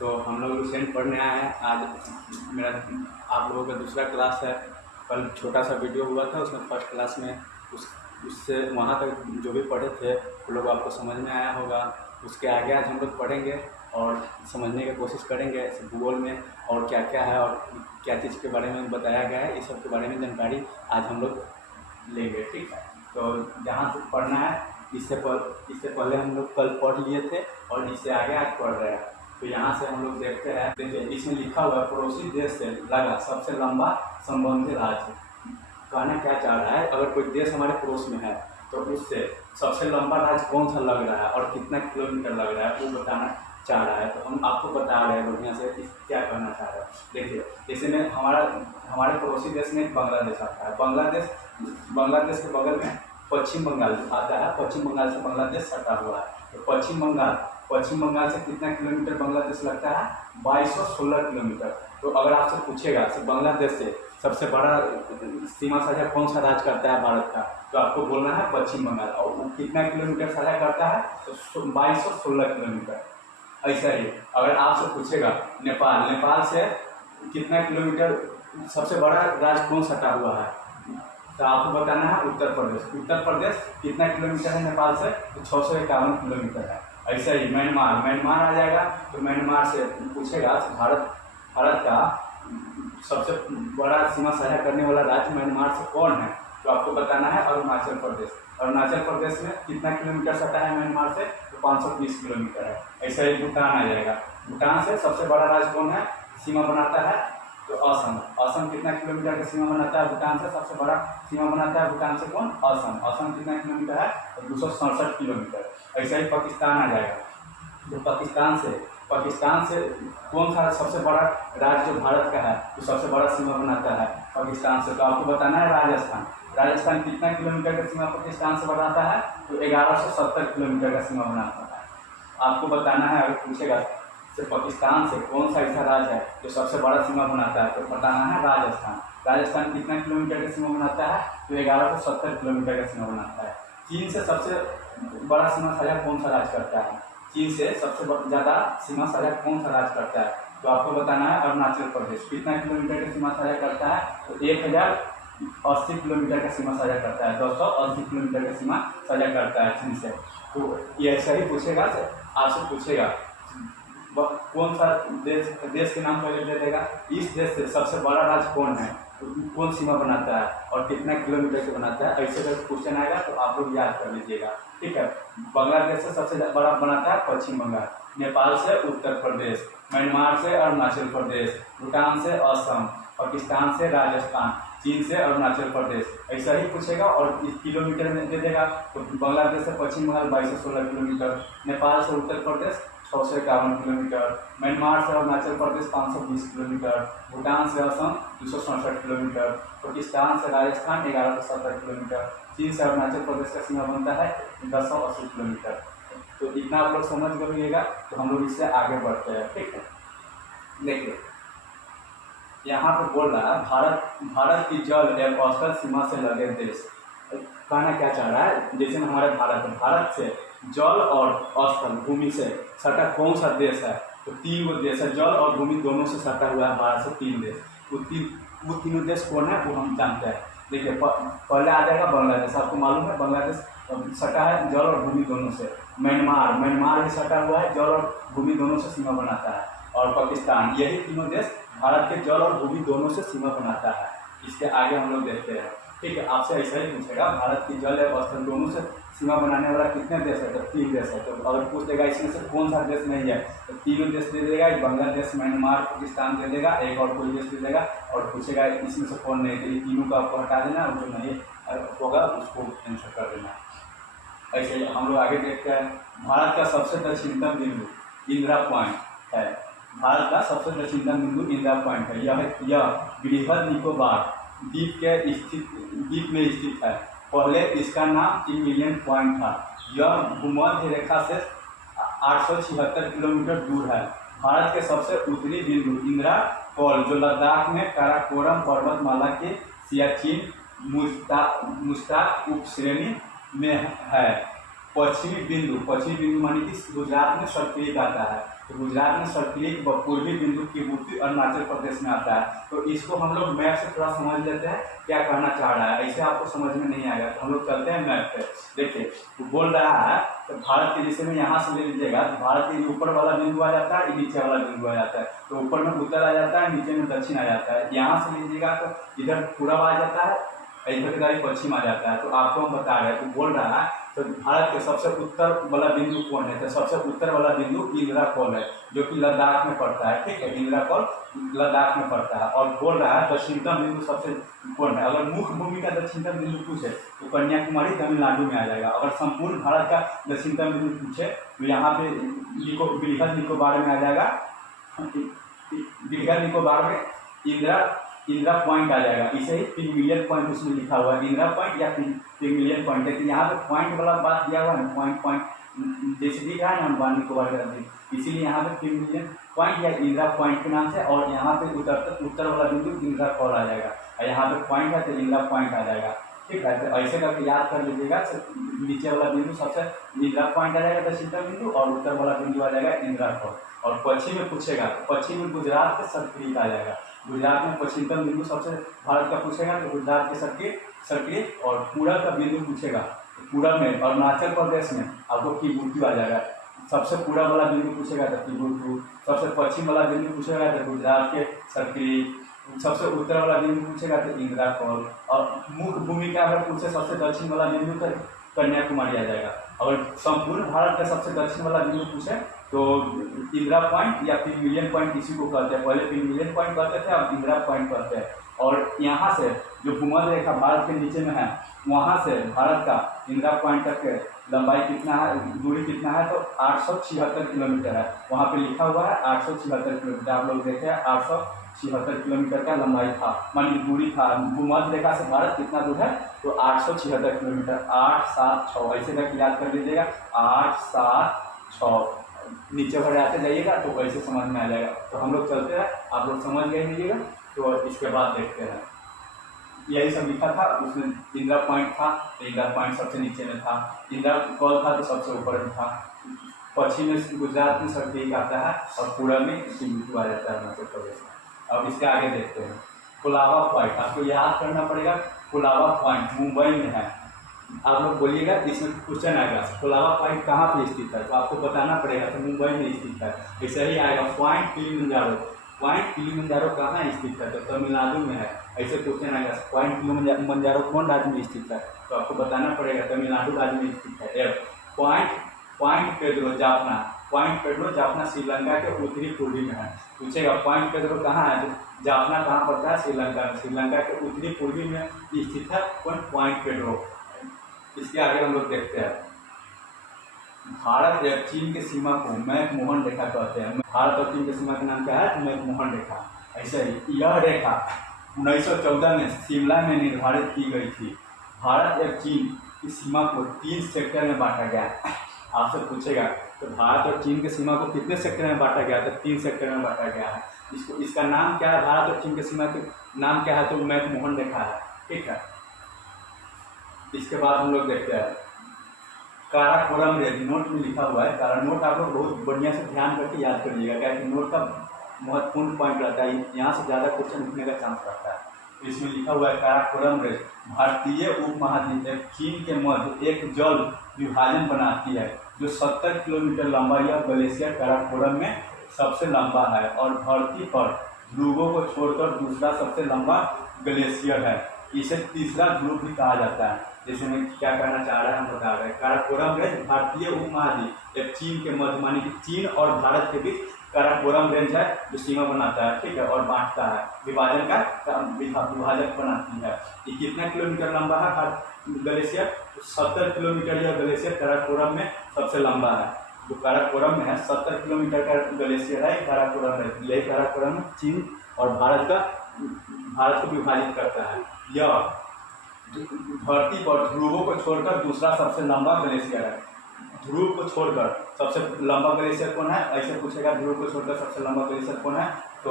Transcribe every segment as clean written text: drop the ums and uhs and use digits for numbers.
तो हम लोग लुसेंट पढ़ने आए हैं। आज मेरा आप लोगों का दूसरा क्लास है। कल छोटा सा वीडियो हुआ था, उसमें फर्स्ट क्लास में उससे वहाँ तक जो भी पढ़े थे वो लोग आपको समझ में आया होगा। उसके आगे आज हम लोग पढ़ेंगे और समझने की कोशिश करेंगे भूगोल में और क्या क्या है और क्या चीज़ के बारे में बताया गया है, इस सब के बारे में जानकारी आज हम लोग लेंगे। ठीक है, तो जहाँ से पढ़ना है इससे पहले हम लोग कल पढ़ लिए थे और इससे आगे आज पढ़ रहे हैं। तो यहाँ से हम लोग देखते हैं, देखिए इसमें लिखा हुआ है पड़ोसी देश से लगा सबसे लंबा संबंधी राज्य। कहना क्या चाह रहा है, अगर कोई देश हमारे पड़ोस में है तो उससे सबसे लंबा राज्य कौन सा लग रहा है और कितना किलोमीटर लग रहा है वो बताना चाह रहा है। तो हम आपको बता रहे हैं बढ़िया से क्या कहना चाह रहे हैं। देखिए इसमें हमारे पड़ोसी देश में बांग्लादेश आता है। बांग्लादेश के बगल में पश्चिम बंगाल आता है। पश्चिम बंगाल से बांग्लादेश सटा हुआ है। तो पश्चिम बंगाल से कितना किलोमीटर बांग्लादेश लगता है? 2216 किलोमीटर। तो अगर आपसे पूछेगा कि बांग्लादेश से सबसे बड़ा सीमा साझा कौन सा राज्य करता है भारत का, तो आपको बोलना है पश्चिम बंगाल। और वो कितना किलोमीटर साझा करता है? तो 2216 किलोमीटर। ऐसा ही अगर आपसे पूछेगा नेपाल से कितना किलोमीटर सबसे बड़ा राज्य कौन सटा हुआ है, तो आपको बताना है उत्तर प्रदेश कितना किलोमीटर है नेपाल से? तो 651 किलोमीटर है। ऐसा ही म्यांमार आ जाएगा। तो म्यांमार से पूछेगा भारत का सबसे बड़ा सीमा साझा करने वाला राज्य म्यांमार से कौन है, तो आपको बताना है अरुणाचल प्रदेश में कितना किलोमीटर सटा है म्यांमार से? तो 520 किलोमीटर है। ऐसा ही भूटान आ जाएगा। भूटान से सबसे बड़ा राज्य कौन है, सीमा बनाता है? तो असम कितना किलोमीटर का सीमा बनाता है भूटान से? सबसे बड़ा सीमा बनाता है भूटान से कौन? असम कितना किलोमीटर है? तो 267 किलोमीटर। ऐसा ही पाकिस्तान आ जाएगा। तो पाकिस्तान से कौन सा सबसे बड़ा राज्य जो भारत का है तो सबसे बड़ा सीमा बनाता है पाकिस्तान से? तो आपको बताना है राजस्थान कितना किलोमीटर का सीमा पाकिस्तान से बनाता है? तो 1170 किलोमीटर का सीमा बनाता है। आपको बताना है, अगर पूछेगा तो पाकिस्तान से कौन सा ऐसा राज्य है जो सबसे बड़ा सीमा बनाता है, तो बताना है राजस्थान कितना किलोमीटर का सीमा बनाता है? तो 1170 किलोमीटर का सीमा बनाता है। चीन से सबसे बड़ा सीमा साझा कौन सा राज्य करता है? चीन से सबसे ज़्यादा सीमा साझा कौन सा राज्य करता है? तो आपको बताना है अरुणाचल प्रदेश कितना किलोमीटर का सीमा साझा करता है? तो 1080 किलोमीटर का सीमा साझा करता है। 280 किलोमीटर का सीमा साझा करता है चीन से। तो ये ऐसा ही पूछेगा, आपसे पूछेगा कौन सा देश के नाम पहले दे देगा। इस देश से सबसे बड़ा राज्य कौन है, तो कौन सीमा बनाता है और कितना किलोमीटर से बनाता है। ऐसे अगर क्वेश्चन आएगा तो आप लोग याद कर लीजिएगा। ठीक है, बांग्लादेश से सबसे बड़ा बनाता है पश्चिम बंगाल, नेपाल से उत्तर प्रदेश, म्यांमार से अरुणाचल प्रदेश, भूटान से असम, पाकिस्तान से राजस्थान, चीन से अरुणाचल प्रदेश। ऐसा ही पूछेगा और इस किलोमीटर में दे देगा। तो बांग्लादेश से पश्चिम बंगाल 2216 किलोमीटर, नेपाल से उत्तर प्रदेश 651 किलोमीटर, म्यांमार से अरुणाचल प्रदेश 520 किलोमीटर, भूटान से असम 267 किलोमीटर, पाकिस्तान से राजस्थान 1170 किलोमीटर, चीन से अरुणाचल प्रदेश का सीमा बनता है 1080 किलोमीटर। तो इतना आप लोग समझ करिएगा। तो हम लोग इससे आगे बढ़ते हैं। ठीक है, देखिए यहाँ पर बोल रहा है भारत की जल एवं स्थल सीमा से लगे देश। कहना क्या चाह रहा है, जैसे हमारे भारत से जल और स्थल भूमि से सटा कौन सा देश है? तो 3 गो देश है, जल और भूमि दोनों से सटा हुआ है भारत से 3 देश। वो तीनों देश कौन है वो हम जानते हैं। देखिए पहले आ जाएगा बांग्लादेश। आपको मालूम है बांग्लादेश सटा है जल और भूमि दोनों से। म्यांमार भी सटा हुआ है, जल और भूमि दोनों से सीमा बनाता है। और पाकिस्तान, यही तीनों देश भारत के जल और भूमि दोनों से सीमा बनाता है। इसके आगे हम लोग देखते हैं। ठीक है, आपसे ऐसा ही पूछेगा भारत की जल एवं स्थल दोनों से सीमा बनाने वाला कितने देश है? तो 3 देश है। तो अगर पूछ देगा इसमें से कौन सा देश नहीं है, तो तीनों देश दे देगा, बांग्लादेश, म्यांमार, पाकिस्तान दे देगा, एक और कोई देश दे देगा। और पूछेगा इसमें से कौन नहीं, तो ये तीनों का आपको हटा देना, और जो नहीं होगा उसको आंसर कर देना। ऐसे ही हम लोग आगे देखते हैं। भारत का सबसे दक्षिणतम बिंदु इंदिरा पॉइंट है। भारत का सबसे दक्षिणतम बिंदु इंदिरा पॉइंट है। यह बृहद निकोबार द्वीप में स्थित है। पहले इसका नाम टिमलियन पॉइंट था। यह भूमध्य रेखा से 876 किलोमीटर दूर है। भारत के सबसे उत्तरी बिंदु इंदिरा कॉल, जो लद्दाख में काराकोरम पर्वतमाला के सियाचिन मुश्ताक उप श्रेणी में है। पश्चिमी बिंदु मानी कि गुजरात में सर्कलिक आता है, तो गुजरात में सर्कलिक व पूर्वी बिंदु की मूर्ति अरुणाचल प्रदेश में आता है। तो इसको हम लोग मैप से थोड़ा समझ लेते हैं क्या कहना चाह रहा है, ऐसे आपको समझ में नहीं आएगा। तो हम लोग चलते हैं मैप पे। देखिए तो बोल रहा है तो भारत के जैसे में यहाँ से ले लीजिएगा तो भारत के ऊपर वाला बिंदु आ जाता है, नीचे वाला बिंदु आ जाता है। तो ऊपर में उत्तर आ जाता है, नीचे में दक्षिण आ जाता है। यहाँ से लीजिएगा तो इधर पूरब आ जाता है, इधर पश्चिम आ जाता है। तो आपको हम बता रहे हैं, तो बोल रहा है तो भारत के सबसे उत्तर वाला बिंदु कौन है, तो सबसे उत्तर वाला बिंदु इंद्राकोल है, जो कि लद्दाख में पड़ता है। ठीक है, इंद्राकोल लद्दाख में पड़ता है। और बोल रहा है दक्षिणतम बिंदु सबसे कौन है, अगर मुख्य भूमि का दक्षिणतम बिंदु पूछे तो कन्याकुमारी तमिलनाडु में आ जाएगा। अगर संपूर्ण भारत का दक्षिणतम बिंदु पूछे तो यहाँ पे बृहद निकोबार में आ जाएगा, बृहद निकोबार में इंदिरा पॉइंट आ जाएगा। इसे ही पिगमिलियन पॉइंट उसमें लिखा हुआ है, इंदिरा पॉइंट या पिगमिलियन पॉइंट है। तो यहाँ पे पॉइंट वाला बात दिया हुआ है, पॉइंट जैसे दिख रहा है ना अंबानी निकोबार का द्वीप, इसीलिए यहाँ पे पिगमिलियन पॉइंट या इंदिरा पॉइंट के नाम से। और यहाँ पे उत्तर वाला बिंदु इंदिरा कॉल आ जाएगा, और यहाँ पे पॉइंट है तो इंदिरा पॉइंट आ जाएगा। ठीक है, तो ऐसे करके याद कर लीजिएगा। नीचे वाला बिंदु सबसे इंदिरा पॉइंट आ जाएगा दक्षिणतम बिंदु, और उत्तर वाला बिंदु आ जाएगा इंदिरा कॉल। और पश्चिम में पूछेगा तो पश्चिम में गुजरात के सर्कलिक आ जाएगा। गुजरात में पश्चिमतम बिंदु सबसे भारत का पूछेगा तो गुजरात के सर्कलिक। और पूरब का बिंदु पूछेगा तो पूरब में अरुणाचल प्रदेश में आपको किबुतु आ जाएगा। सबसे पूरब वाला बिंदु पूछेगा तो किबुतु, सबसे पश्चिम वाला बिंदु पूछेगा तो गुजरात के सर्कलिक, सबसे उत्तर वाला बिंदु पूछेगा तो इंदिरा कॉल। और मुख्य भूमि का अगर पूछे सबसे दक्षिण वाला बिंदु तो कन्याकुमारी आ जाएगा। और संपूर्ण भारत का सबसे दक्षिण वाला बिंदु पूछे तो इंदिरा पॉइंट या पिगमिलियन पॉइंट इसी को कहते हैं। पहले पिगमिलियन पॉइंट कहते थे, अब इंदिरा पॉइंट कहते हैं। और यहाँ से जो भूमध्य रेखा भारत के नीचे में है, वहाँ से भारत का इंदिरा पॉइंट तक के लंबाई कितना है, दूरी कितना है, तो 876 किलोमीटर है। वहाँ पे लिखा हुआ है 876 किलोमीटर। आप लोग देखे 876 किलोमीटर का लंबाई था, मान दूरी था। भूमध्य रेखा से भारत कितना दूर है, तो 876 किलोमीटर। 876 ऐसे करके याद कर लीजिएगा, 876। नीचे भरे आते जाइएगा तो ऐसे समझ में आ जाएगा। तो हम लोग चलते हैं, आप लोग समझ गए लीजिएगा। तो इसके बाद देखते हैं, यही सब लिखा था उसमें। इंदिरा पॉइंट था, इंदिरा पॉइंट सबसे नीचे में था। इंदिरा कॉल था तो सबसे ऊपर में था। पश्चिम में गुजरात में सर्कलिक आता है, और पूरब में किबुतु आ जाता है अरुणाचल प्रदेश में। अब इसके आगे देखते हैं कोलाबा पॉइंट। आपको याद करना पड़ेगा, कोलाबा पॉइंट मुंबई में है। आप लोग बोलिएगा इसमें क्वेश्चन आएगा कोलाबा पॉइंट कहाँ पे स्थित है, तो आपको बताना पड़ेगा तो मुंबई में स्थित है। ऐसे ही आएगा पॉइंट किलिमंजारो। पॉइंट किलिमंजारो कहाँ स्थित है, तो तमिलनाडु में है। ऐसे क्वेश्चन आएगा पॉइंट किलिमंजारो कौन राज्य में स्थित है, तो आपको बताना पड़ेगा तमिलनाडु राज्य में स्थित है। Point Pedro Jaffna. Point Pedro Jaffna Sri Lanka के उत्तरी पूर्वी में है। पूछेगा पॉइंट पेड्रो कहाँ है, तो जाफना कहाँ पड़ता है, श्रीलंका में। श्रीलंका के उत्तरी पूर्वी में स्थित है कौन, पॉइंट पेड्रो। इसके आगे हम लोग देखते हैं भारत या चीन की सीमा को मैकमोहन रेखा कहते हैं। भारत और चीन की सीमा का नाम क्या है, मैकमोहन रेखा। ऐसे ही यह रेखा 1914 में शिमला में निर्धारित की गई थी। भारत और चीन की सीमा को 3 सेक्टर में बांटा गया। आपसे पूछेगा तो भारत और चीन की सीमा को कितने सेक्टर में बांटा गया, तो 3 सेक्टर में बांटा गया है। इसका नाम क्या है, भारत और चीन की सीमा का नाम क्या है, तो मैकमोहन रेखा है। ठीक है, इसके बाद हम लोग देखते हैं काराकोरम रेंज। नोट में लिखा हुआ है, कारण नोट आप लोग बहुत बढ़िया से ध्यान करके याद करिएगा, क्या कि नोट का महत्वपूर्ण पॉइंट रहता है, यहाँ से ज़्यादा क्वेश्चन उठने का चांस रहता है। इसमें लिखा हुआ है काराकोरम रेंज भारतीय उपमहाद्वीप चीन के मध्य एक जल विभाजन बनाती है, जो 70 किलोमीटर लंबा यह ग्लेशियर काराकोरम में सबसे लंबा है, और धरती पर ध्रुवों को छोड़कर दूसरा सबसे लंबा ग्लेशियर है। इसे तीसरा ध्रुव भी कहा जाता है। जैसे मैं क्या कहना चाह रहा है हम बता रहे हैं, काराकोरम रेंज भारतीय उपमहाद्वीप एक चीन के मध्य, मानी कि चीन और भारत के बीच काराकोरम रेंज है, जो सीमा बनाता है। ठीक है, और बांटता है, विभाजन का विभाजक बनाती है। ये कितना किलोमीटर लंबा है ग्लेशियर, 70 किलोमीटर यह ग्लेशियर काराकोरम में सबसे लंबा है। जो काराकोरम में है 70 किलोमीटर का ग्लेशियर है काराकोरम रेंज। यही काराकोरम चीन और भारत को विभाजित करता है। यह धरती पर ध्रुवों को छोड़कर दूसरा सबसे लंबा ग्लेशियर है। ध्रुव को छोड़कर सबसे लंबा ग्लेशियर कौन है, ऐसे पूछेगा ध्रुव को छोड़कर सबसे लंबा ग्लेशियर कौन है, तो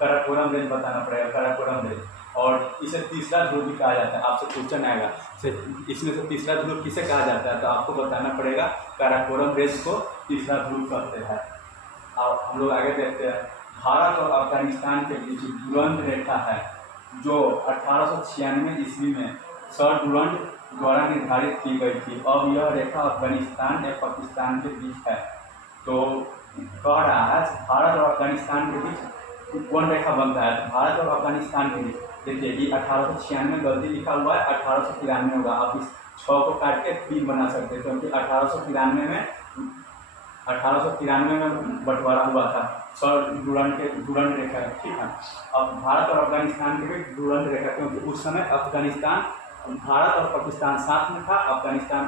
काराकोरम रेंज बताना पड़ेगा, काराकोरम रेंज। और इसे तीसरा ध्रुव भी कहा जाता है। आपसे क्वेश्चन आएगा इसमें से तीसरा ध्रुव किसे कहा जाता है, तो आपको बताना पड़ेगा काराकोरम रेंज को तीसरा ध्रुव कहते हैं। अब हम लोग आगे देखते हैं। भारत और अफगानिस्तान के बीच डुरंड रेखा है जो 1896 ईस्वी में सर डुरंड द्वारा निर्धारित की गई थी। अब यह रेखा अफगानिस्तान या पाकिस्तान के बीच है। तो कह रहा है भारत और अफगानिस्तान के बीच कौन रेखा बनता है, तो भारत और अफगानिस्तान के बीच देखिए ये 1896 गलती लिखा हुआ है, 1893 होगा। आप इस 6 को काट के 3 बना सकते हैं क्योंकि 1893 में बंटवारा हुआ था सर डुरंड रेखा, ठीक है। अब भारत और अफगानिस्तान के बीच डुरंड रेखा, क्योंकि उस समय अफगानिस्तान भारत और पाकिस्तान साथ में था, अफगानिस्तान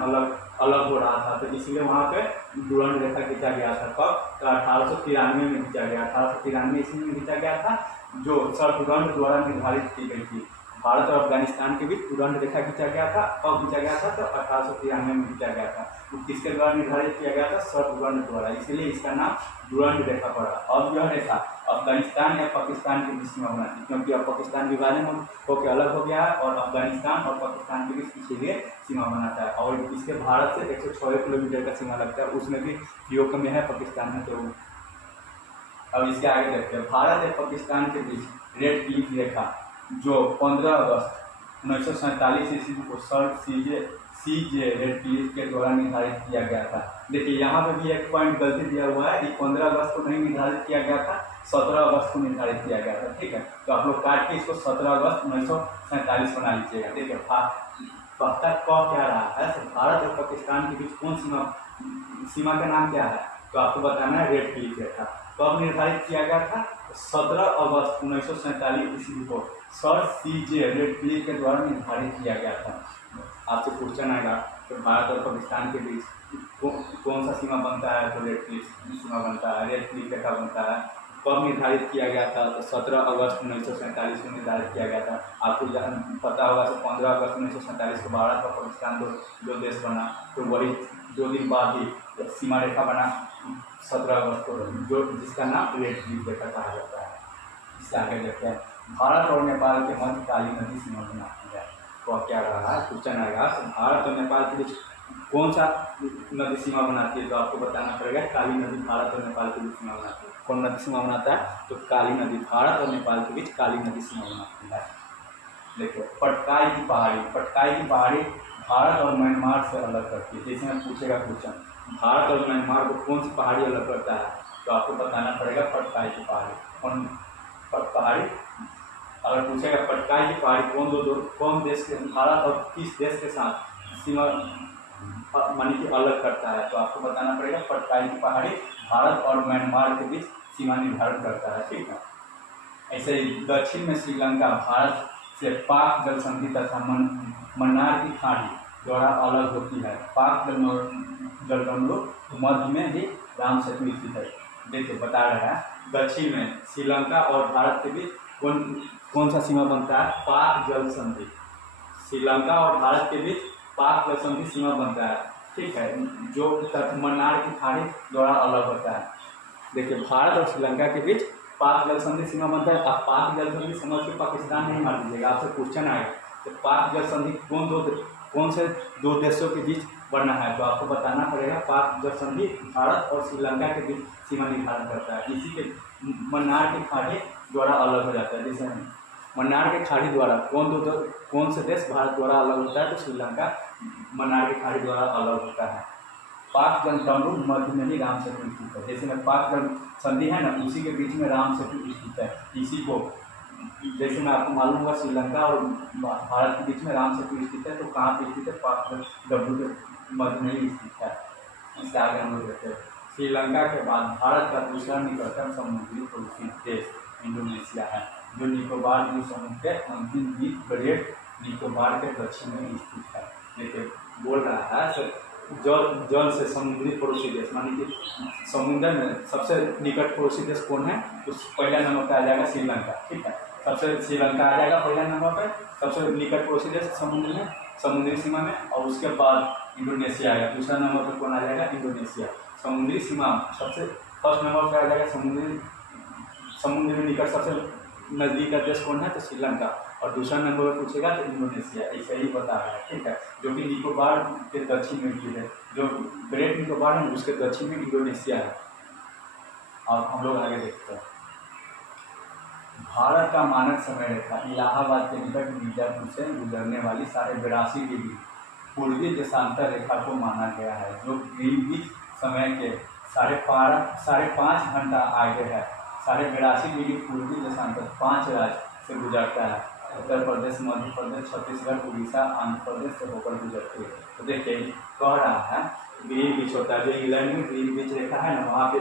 अलग हो रहा था, तो इसलिए वहाँ पे डुरंड रेखा खींचा गया था। कब, तो 1893 में खींचा गया, 1893 ईस्वी में खींचा गया था, जो सर डुरंड द्वारा निर्धारित की गई थी। भारत और अफगानिस्तान के बीच डुरंड रेखा खींचा गया था। कब खींचा गया था, तो 1893 में खींचा गया था। तो किसके द्वारा निर्धारित किया गया था, सर डुरंड द्वारा, इसीलिए इसका नाम डुरंड रेखा पड़ा। अब यह रेखा अफगानिस्तान या पाकिस्तान के बीच सीमा बनाती है, क्योंकि अब पाकिस्तान विभाजन होकर अलग हो गया है और अफगानिस्तान और पाकिस्तान के बीच इसीलिए सीमा बनाता है। और इसके भारत से 106 किलोमीटर का सीमा लगता है, उसमें भी पीओके में है, पाकिस्तान में। तो अब इसके आगे देखते हैं। भारत और पाकिस्तान के बीच रेड क्लिफ रेखा जो 15 अगस्त 1947 ईस्वी को सर सीजे रेड क्लिफ के द्वारा निर्धारित किया गया था। देखिए यहाँ पे भी एक पॉइंट गलती दिया हुआ है, 15 अगस्त को नहीं निर्धारित किया गया था, 17 अगस्त को निर्धारित किया गया था, ठीक है। तो आप लोग काट के इसको 17 अगस्त 1947 बना लीजिएगा। देखिए पता कह क्या रहा है, तो भारत और पाकिस्तान के बीच कौन सीमा का नाम क्या है, तो आपको बताना है रेड क्लिफ रेखा। कब निर्धारित किया गया था, 17 अगस्त 1947 ईस्वी को सर सीजे रेड क्लिफ के द्वारा निर्धारित किया गया था। आपसे क्वेश्चन आएगा तो भारत और पाकिस्तान के बीच कौन सा सीमा बनता है, तो रेड क्लिफ सीमा बनता है, रेड क्लिफ रेखा बनता है। कब निर्धारित किया गया था, तो 17 अगस्त 1947 को निर्धारित किया गया था। आपको पता होगा तो 15 अगस्त 1947 को भारत और पाकिस्तान दो देश बना, तो वही 2 दिन बाद ही सीमा रेखा बना 17 अगस्त को, जो जिसका नाम रेड क्लिफ रेखा कहा जाता है। इससे आगे देखते हैं। भारत और नेपाल के मध्य काली नदी सीमा बनाती है। तो क्या रहा है, क्वेश्चन आएगा भारत और नेपाल के बीच कौन सा नदी सीमा बनाती है, तो आपको बताना पड़ेगा काली नदी भारत और नेपाल के बीच सीमा बनाती है। कौन नदी सीमा बनाता है, तो काली नदी भारत और नेपाल के बीच काली नदी सीमा बनाती है। देखो पटकाई की पहाड़ी भारत और म्यांमार से अलग करती है। जैसे में पूछेगा क्वेश्चन भारत और म्यांमार को कौन सी पहाड़ी अलग करता है, तो आपको बताना पड़ेगा पटकाई की पहाड़ी। पहाड़ी अगर पूछेगा पटकाई की पहाड़ी कौन देश के, भारत और किस देश के साथ सीमा मानी कि अलग करता है, तो आपको बताना पड़ेगा पटकाई की पहाड़ी भारत और म्यांमार के बीच सीमा निर्धारण करता है, ठीक है। ऐसे ही दक्षिण में श्रीलंका भारत से पाक जल संधि तथा मन्नार की खाड़ी द्वारा अलग होती है। पाक जलगंगो मध्य में ही राम सेतु स्थित है। देखिए बता रहा है दक्षिण में श्रीलंका और भारत के बीच कौन सा सीमा बनता है, पाक जल संधि। श्रीलंका और भारत के बीच पाक जल संधि सीमा बनता है, ठीक है, जो मन्नार की खाड़ी द्वारा अलग होता है। देखिए भारत और श्रीलंका के बीच पाक जल संधि सीमा बनता है। आप पाक जल संधि समझ के पाकिस्तान नहीं मान लीजिएगा, आपसे क्वेश्चन आएगा तो पाक जल संधि कौन से 2 देशों के बीच बनना है, तो आपको बताना पड़ेगा पाक जल संधि भारत और श्रीलंका के बीच सीमा निर्धारण करता है। इसी के मन्नार की खाड़ी द्वारा अलग हो जाता है। जैसे मन्नार की खाड़ी द्वारा कौन से देश भारत द्वारा अलग होता है, तो श्रीलंका मन्नार की खाड़ी द्वारा अलग होता है। पाक जनतंबू मध्य में ही राम सेतु स्थित है। जैसे में पाक जल संधि है ना, उसी के बीच में राम सेतु स्थित है। इसी को जैसे मैं आपको मालूम हुआ श्रीलंका और भारत के बीच में राम सेतु स्थित है, तो कहाँ पे स्थित है, पाक जम्मू के मध्य में ही स्थित है। इससे आगे हम लोग देखते हैं। श्रीलंका के बाद भारत का दूसरा निकटतम समुद्री पड़ोसी देश इंडोनेशिया है, जो निकोबार द्वीप समूह के अंतिम द्वीप ग्रेट निकोबार के दक्षिण में स्थित है। देखिए बोल रहा है सर जल से समुद्री पड़ोसी देश, मानी कि समुद्र में सबसे निकट पड़ोसी देश कौन है, तो पहला नंबर पर आ जाएगा श्रीलंका, ठीक है। सबसे श्रीलंका आ जाएगा पहला नंबर पर, सबसे निकट पड़ोसी देश समुद्र में, समुद्री सीमा में, और उसके बाद इंडोनेशिया आएगा। दूसरा नंबर पर कौन आ जाएगा, इंडोनेशिया। समुद्री सीमा सबसे फर्स्ट नंबर पर आ जाएगा समुद्र में निकट सबसे नज़दीक का देश कौन है, तो श्रीलंका। और दूसरा नंबर पर पूछेगा तो इंडोनेशिया, ऐसा ही बता रहा है, ठीक है। जो कि निकोबार के दक्षिण में भी है, जो ग्रेट निकोबार है उसके दक्षिण में इंडोनेशिया है। और हम लोग आगे देखते हैं। भारत का मानक समय रेखा इलाहाबाद के निकट मिर्जापुर से गुजरने वाली 82.5 डिग्री पूर्वी देशांतर रेखा को माना गया है, जो ग्रीनविच समय के 5.5 घंटा आगे है। 82.5 डिग्री पूर्वी देशांतर 5 राज्य से गुजरता है। उत्तर प्रदेश, मध्य प्रदेश, छत्तीसगढ़, उड़ीसा, आंध्र प्रदेश से होकर गुजरती है। तो देखिए कह रहा है ग्रीनविच होता है, जो इंग्लैंड में ग्रीनविच रेखा है ना, वहाँ पे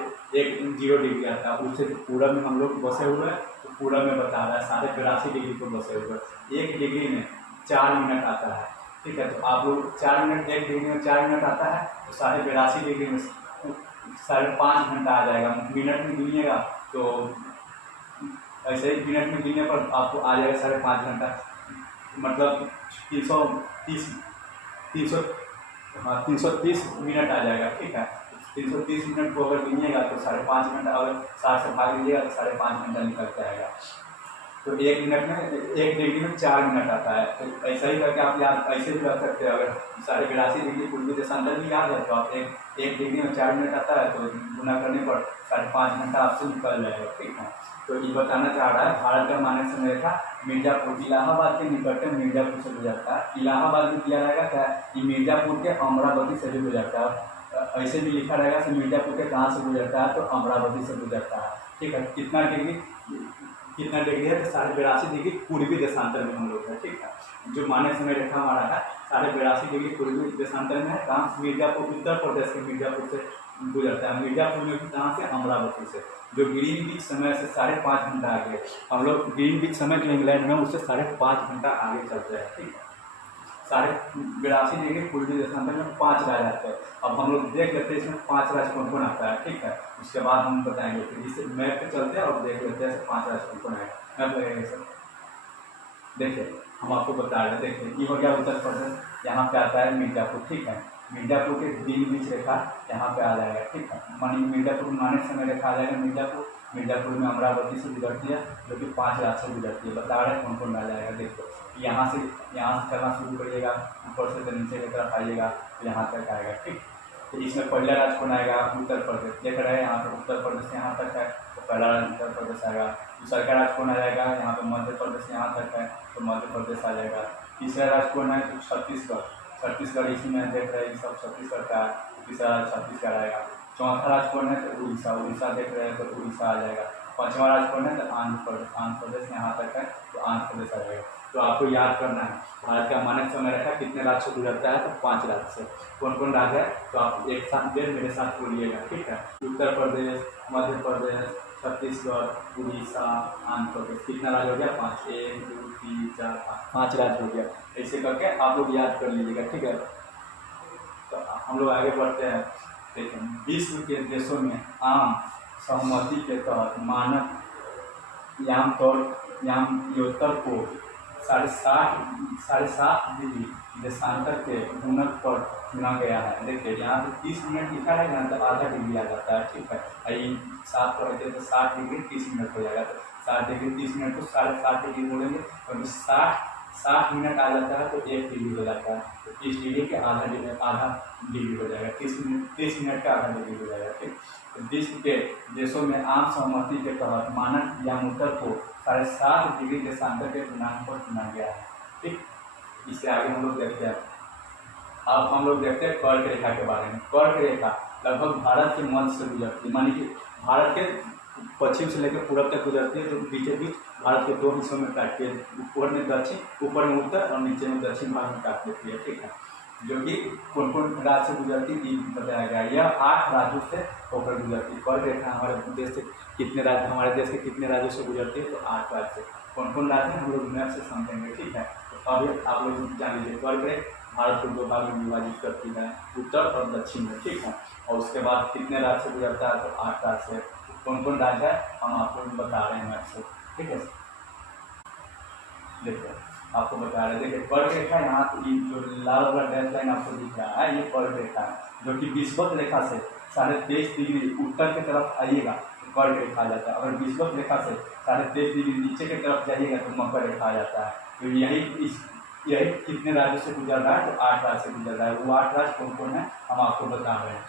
0 डिग्री आता है। उससे पूरब में हम लोग बसे हुए हैं, तो पूरब में बता रहा है 82.5 डिग्री को बसे हुए। 1 डिग्री में 4 मिनट आता है, ठीक है। तो आप लोग 4 मिनट, 1 डिग्री में 4 मिनट आता है, तो 82.5 डिग्री में 5.5 घंटा आ जाएगा। मिनट में गिनिएगा तो ऐसे ही मिनट में गिनने पर आपको आ जाएगा 5.5 घंटा, मतलब 330 मिनट आ जाएगा, ठीक है। 330 मिनट को अगर गिनिएगा तो 5.5 घंटा, अगर 60 से भाग दीजिएगा तो 5.5 घंटा निकल जाएगा। तो 1 मिनट में 1 डिग्री में 4 मिनट आता है। तो ऐसा ही करके आप याद ऐसे भी रख सकते हैं। अगर 82.5 डिग्री पूर्वी देशांतर भी याद है तो आप 1 डिग्री में 4 मिनट आता है, तो गुना करने पर 5.5 घंटा आपसे निकल जाएगा, ठीक है। तो ये बताना चाह रहा है भारत का मानक समय रेखा मिर्जापुर इलाहाबाद के निकट में मिर्जापुर से गुजरता है। इलाहाबाद में दिया रहेगा क्या, ये मिर्जापुर के अमरावती से भी गुजरता है। ऐसे भी लिखा रहेगा कि मिर्जापुर के कहाँ से गुजरता है, तो अमरावती से गुजरता है, ठीक है। कितना डिग्री है, तो 82.5 डिग्री पूर्वी देशांतर में हम लोग है, ठीक है। जो मानक समय रेखा हमारा है 82.5 डिग्री पूर्वी देशांतर में है। कहाँ, मिर्जापुर, उत्तर प्रदेश के मिर्जापुर से गुजरता है। मिर्जापुर में भी कहाँ से, अमरावती से। जो ग्रीनविच समय से 5.5 घंटा आगे, हम लोग ग्रीनविच समय जो इंग्लैंड में उससे 5.5 घंटा आगे चलते हैं, ठीक है। 82.5 डिग्री पूर्वी देशांतर में 5 राज्य आते हैं। अब हम लोग देख लेते हैं इसमें 5 राज्य कौन कौन आता है, ठीक है। उसके बाद हम बताएंगे, फिर इस मैप पे चलते हैं और देख लेते हैं 5 राज्य कौन कौन है। मैप लगेगा सर, देखिए हम आपको बता रहे हैं। देखिए ये हो गया उत्तर प्रदेश, यहाँ पे आता है मिर्जापुर, ठीक है। मिर्जापुर के ग्रीनविच रेखा यहाँ पे आ जाएगा, ठीक है। मानी मिर्जापुर मानक समय रेखा आ जाएगा मिर्जापुर में अमरावती से गुजरती है, जो कि 5 राज्य से गुजरती है। बता रहे हैं कौन कौन आ जाएगा। देखो यहाँ से चलना शुरू करिएगा, ऊपर से तो नीचे की तरफ आइएगा, तो यहाँ तक आएगा, ठीक। तो इसमें पहला राज्य कौन आएगा, उत्तर प्रदेश। देख रहे हैं यहाँ पर उत्तर प्रदेश यहाँ तक है, तो पहला राज्य उत्तर प्रदेश आएगा। दूसरा का राज्य कौन आ जाएगा, यहाँ पर मध्य प्रदेश यहाँ तक है, तो मध्य प्रदेश आ जाएगा। तीसरा राज्य कौन है, तो छत्तीसगढ़ इसी में देख रहे हैं, सब छत्तीसगढ़ का है, तीसरा राज्य छत्तीसगढ़ आएगा। चौथा राज्य कौन है, तो उड़ीसा देख रहे हैं, तो उड़ीसा आ जाएगा। 5वां राज्य कौन है, तो आंध्र प्रदेश यहाँ तक है, तो आंध्र प्रदेश आ जाएगा। तो आपको याद करना है भारत का मानक समय रेखा कितने राज्य से गुजरता है, तो 5 राज्य से। कौन कौन राज्य है, तो आप एक साथ मेरे साथ बोलिएगा, ठीक है। उत्तर प्रदेश, मध्य प्रदेश, छत्तीसगढ़, उड़ीसा, आंध्र प्रदेश। कितना राज्य हो गया, 5, 1, 2, 3, 4, 5 राज्य हो गया। ऐसे करके आप लोग याद कर लीजिएगा, ठीक है। तो हम लोग आगे बढ़ते हैं। देखिए विश्व के देशों में आम सहमति के तहत मानक यामयोत्तर को 7.5 डिग्री देशांतर के गुणक पर चुना गया है। देखिए यहाँ पे 30 मिनट लिखा है ना, तो आधा डिग्री आ जाता है, ठीक है। 7 पर रहते तो 60 डिग्री 30 मिनट हो जाएगा, तो 60 डिग्री 30 मिनट को 7.5 डिग्री बोलेंगे, और 60 मिनट आ जाता है तो 1 डिग्री हो जाता है। तो 30 डिग्री के आधा डिग्री हो जाएगा, 30 मिनट का आधा डिग्री हो जाएगा, ठीक। तो विश्व के देशों में आम सहमति के तहत मानक यामोत्तर को 7.5 डिग्री देशांतर के गुणांक पर चुना गया है, ठीक। इससे आगे हम लोग देखते हैं। अब हम लोग देखते हैं कर्क रेखा के बारे में। कर्क रेखा लगभग भारत के मध्य से गुजरती है, मानी कि भारत के पश्चिम से लेकर पूरब तक गुजरती है। तो बीचों बीच भारत के 2 हिस्सों में काटती है, ऊपर में दक्षिण, ऊपर में उत्तर और नीचे में दक्षिण भाग में काट देती है, ठीक है। जो कि कौन कौन राज्य से गुजरती है बताया गया। यह 8 राज्यों से होकर गुजरती है। कर्क रेखा हमारे देश से कितने राज्य, हमारे देश के कितने राज्यों से गुजरती है, तो 8 राज्य से। कौन कौन राज्य है हम लोग मैप से समझेंगे, ठीक है। तो अभी आप लोग जान लीजिए कर्क रेखा भारत को 2 भाग में विभाजित करती है, उत्तर और दक्षिण में, ठीक है। और उसके बाद कितने राज्य से गुजरता है, तो 8 राज्य से। कौन कौन राज्य है हम आपको बता रहे हैं मैप से, ठीक है। देखो आपको बता रहे हैं, देखिए कर्क रेखा यहाँ जो लाल वाला डैश लाइन आपको दिख रहा है, ये कर्क रेखा है, जो कि विषुवत रेखा से 23.5 डिग्री उत्तर की तरफ आइएगा। तो कर्क रेखा आ जाता है। अगर विषुवत रेखा से 23.5 डिग्री नीचे की तरफ जाइएगा तो मकर रेखा आ जाता है। तो यही कितने राज्यों से गुजर रहा है, तो 8 राज्य से गुजर रहा है। वो 8 राज्य कौन कौन है हम आपको बता रहे हैं।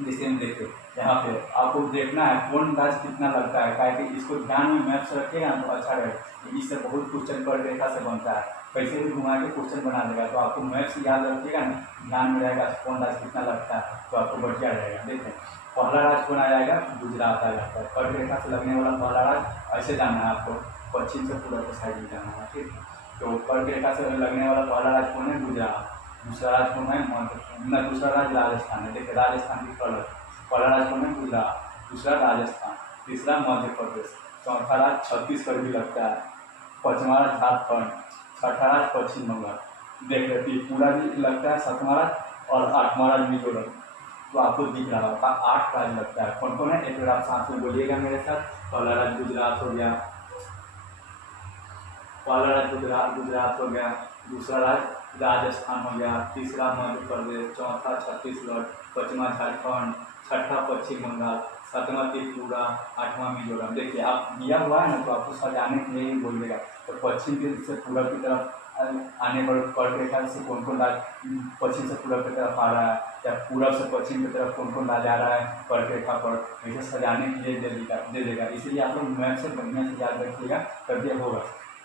जैसे हम देखिए यहाँ पे आपको देखना है कौन राज्य कितना लगता है, क्या कि इसको ध्यान में मैप से रखिएगा तो अच्छा रहेगा। इससे बहुत क्वेश्चन कर्क रेखा से बनता है, कैसे भी घुमा के क्वेश्चन बना देगा। तो आपको मैप से याद रखिएगा ना, ध्यान में रहेगा कौन राज्य कितना लगता है तो आपको बढ़िया रहेगा। देखें पहला राज्य कौन आ जाएगा, गुजरात आ जाता है। कर्क रेखा से लगने वाला पहला राज्य ऐसे जाना है आपको, पश्चिम से पूर्व के साइड में जाना है, ठीक है। तो कर्क रेखा से लगने वाला पहला राज्य कौन है, गुजरात। दूसरा राज्य कौन है, मध्य। दूसरा राज्य राजस्थान है। देखिए राजस्थान की कलर, पहला राज्य कौन है, गुजरात। दूसरा राजस्थान। तीसरा मध्य प्रदेश। चौथा राज्य छत्तीसगढ़ भी लगता है। पाँचवा राज्य झारखंड। छठा राज्य पश्चिम बंगाल। देख रहे त्रिपुरा भी लगता है सातवां राज्य, और 8वां राज्य मिजोरम। तो आपको दिख रहा होगा 8 राज्य लगता है। कौन कौन है एक बार आप साथ में बोलिएगा मेरे साथ। पहला राज्य गुजरात हो गया, पहला राज्य गुजरात हो गया। दूसरा राज्य राजस्थान हो गया। तीसरा मध्य प्रदेश। चौथा छत्तीसगढ़। पाँचवा झारखंड। छठा पश्चिम बंगाल। सातवां त्रिपुरा। 8वां मिजोरम। देखिए आप दिया हुआ है ना, तो आपको सजाने के लिए ही बोलिएगा। तो पश्चिम से पूरब की तरफ आने पर कर्क रेखा से कौन कौन राज्य पश्चिम से पूरब की तरफ आ रहा है, या पूरब से पश्चिम की तरफ कौन कौन राज्य आ रहा है कर्क रेखा पर, इसे सजाने के लिए दे देगा। इसीलिए आप लोग मैप से बढ़िया से याद रखिएगा, तभी होगा।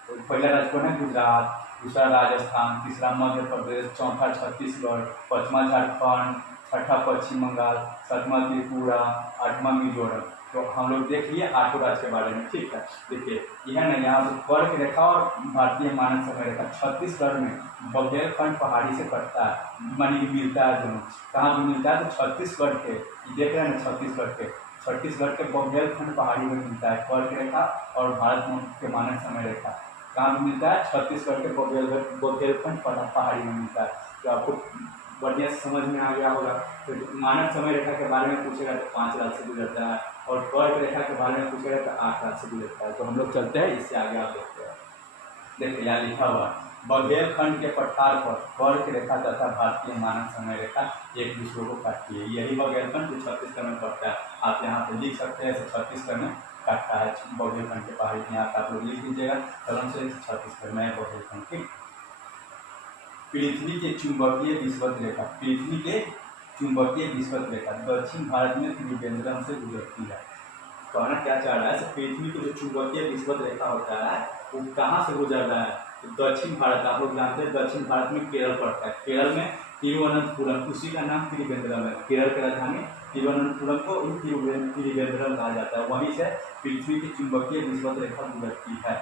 तो पहला राज्य कौन है, गुजरात। दूसरा राजस्थान। तीसरा मध्य प्रदेश। चौथा छत्तीसगढ़। पाँचवा झारखंड। छठा पश्चिम बंगाल। सातवां त्रिपुरा। 8वां मिजोरम। तो हम लोग देख लिए 8 राज्य के बारे में, ठीक है। देखिए यह ना यहाँ से कर्क रेखा और भारतीय मानक समय रेखा छत्तीसगढ़ में बुंदेलखंड पहाड़ी से कटता है, मानी कि मिलता है दोनों। कहाँ भी मिलता है, तो छत्तीसगढ़ के देख रहे हैं ना, छत्तीसगढ़ के बुंदेलखंड पहाड़ी में मिलता है कर्क रेखा और भारत के मानक समय रेखा। कहाँ भी मिलता है, छत्तीसगढ़ के बुंदेलखंड पहाड़ी में मिलता है। तो आपको बढ़िया समझ में आ गया होगा। तो मानक समय रेखा के बारे में पूछेगा तो 5 राज्य से गुजरता है, और कर्क रेखा के बारे में पूछेगा तो 8 राज्य से गुजरता है। तो हम लोग चलते हैं, इससे आगे आप देखते हैं। देखिए यहाँ लिखा हुआ बुंदेलखंड के पठार पर कर्क रेखा तथा भारतीय मानक समय रेखा एक दूसरे को काटती है। यही बुंदेलखंड जो छत्तीसगढ़ में पड़ता है। आप यहाँ पे लिख सकते हैं, छत्तीसगढ़ में काटता है बुंदेलखंड के पहाड़ी। यहाँ आप लोग लिख दीजिएगा कलम से, छत्तीसगढ़ में बुंदेलखंड। ठीक। पृथ्वी के चुंबकीय विषुवत रेखा, पृथ्वी के चुंबकीय विषुवत रेखा दक्षिण भारत में त्रिवेंद्रम से गुजरती है। कहना क्या चाह रहा है, पृथ्वी की जो चुंबकीय विषुवत रेखा होता है वो कहाँ से गुजर रहा है, तो दक्षिण भारत। आप लोग जानते हैं दक्षिण भारत में केरल पड़ता है। केरल में तिरुवनंतपुरम, उसी का नाम त्रिवेंद्रम है। केरल की राजधानी तिरुवनंतपुरम को त्रिवेंद्रम कहा जाता है। वहीं से पृथ्वी की चुंबकीय विषुवत रेखा गुजरती है।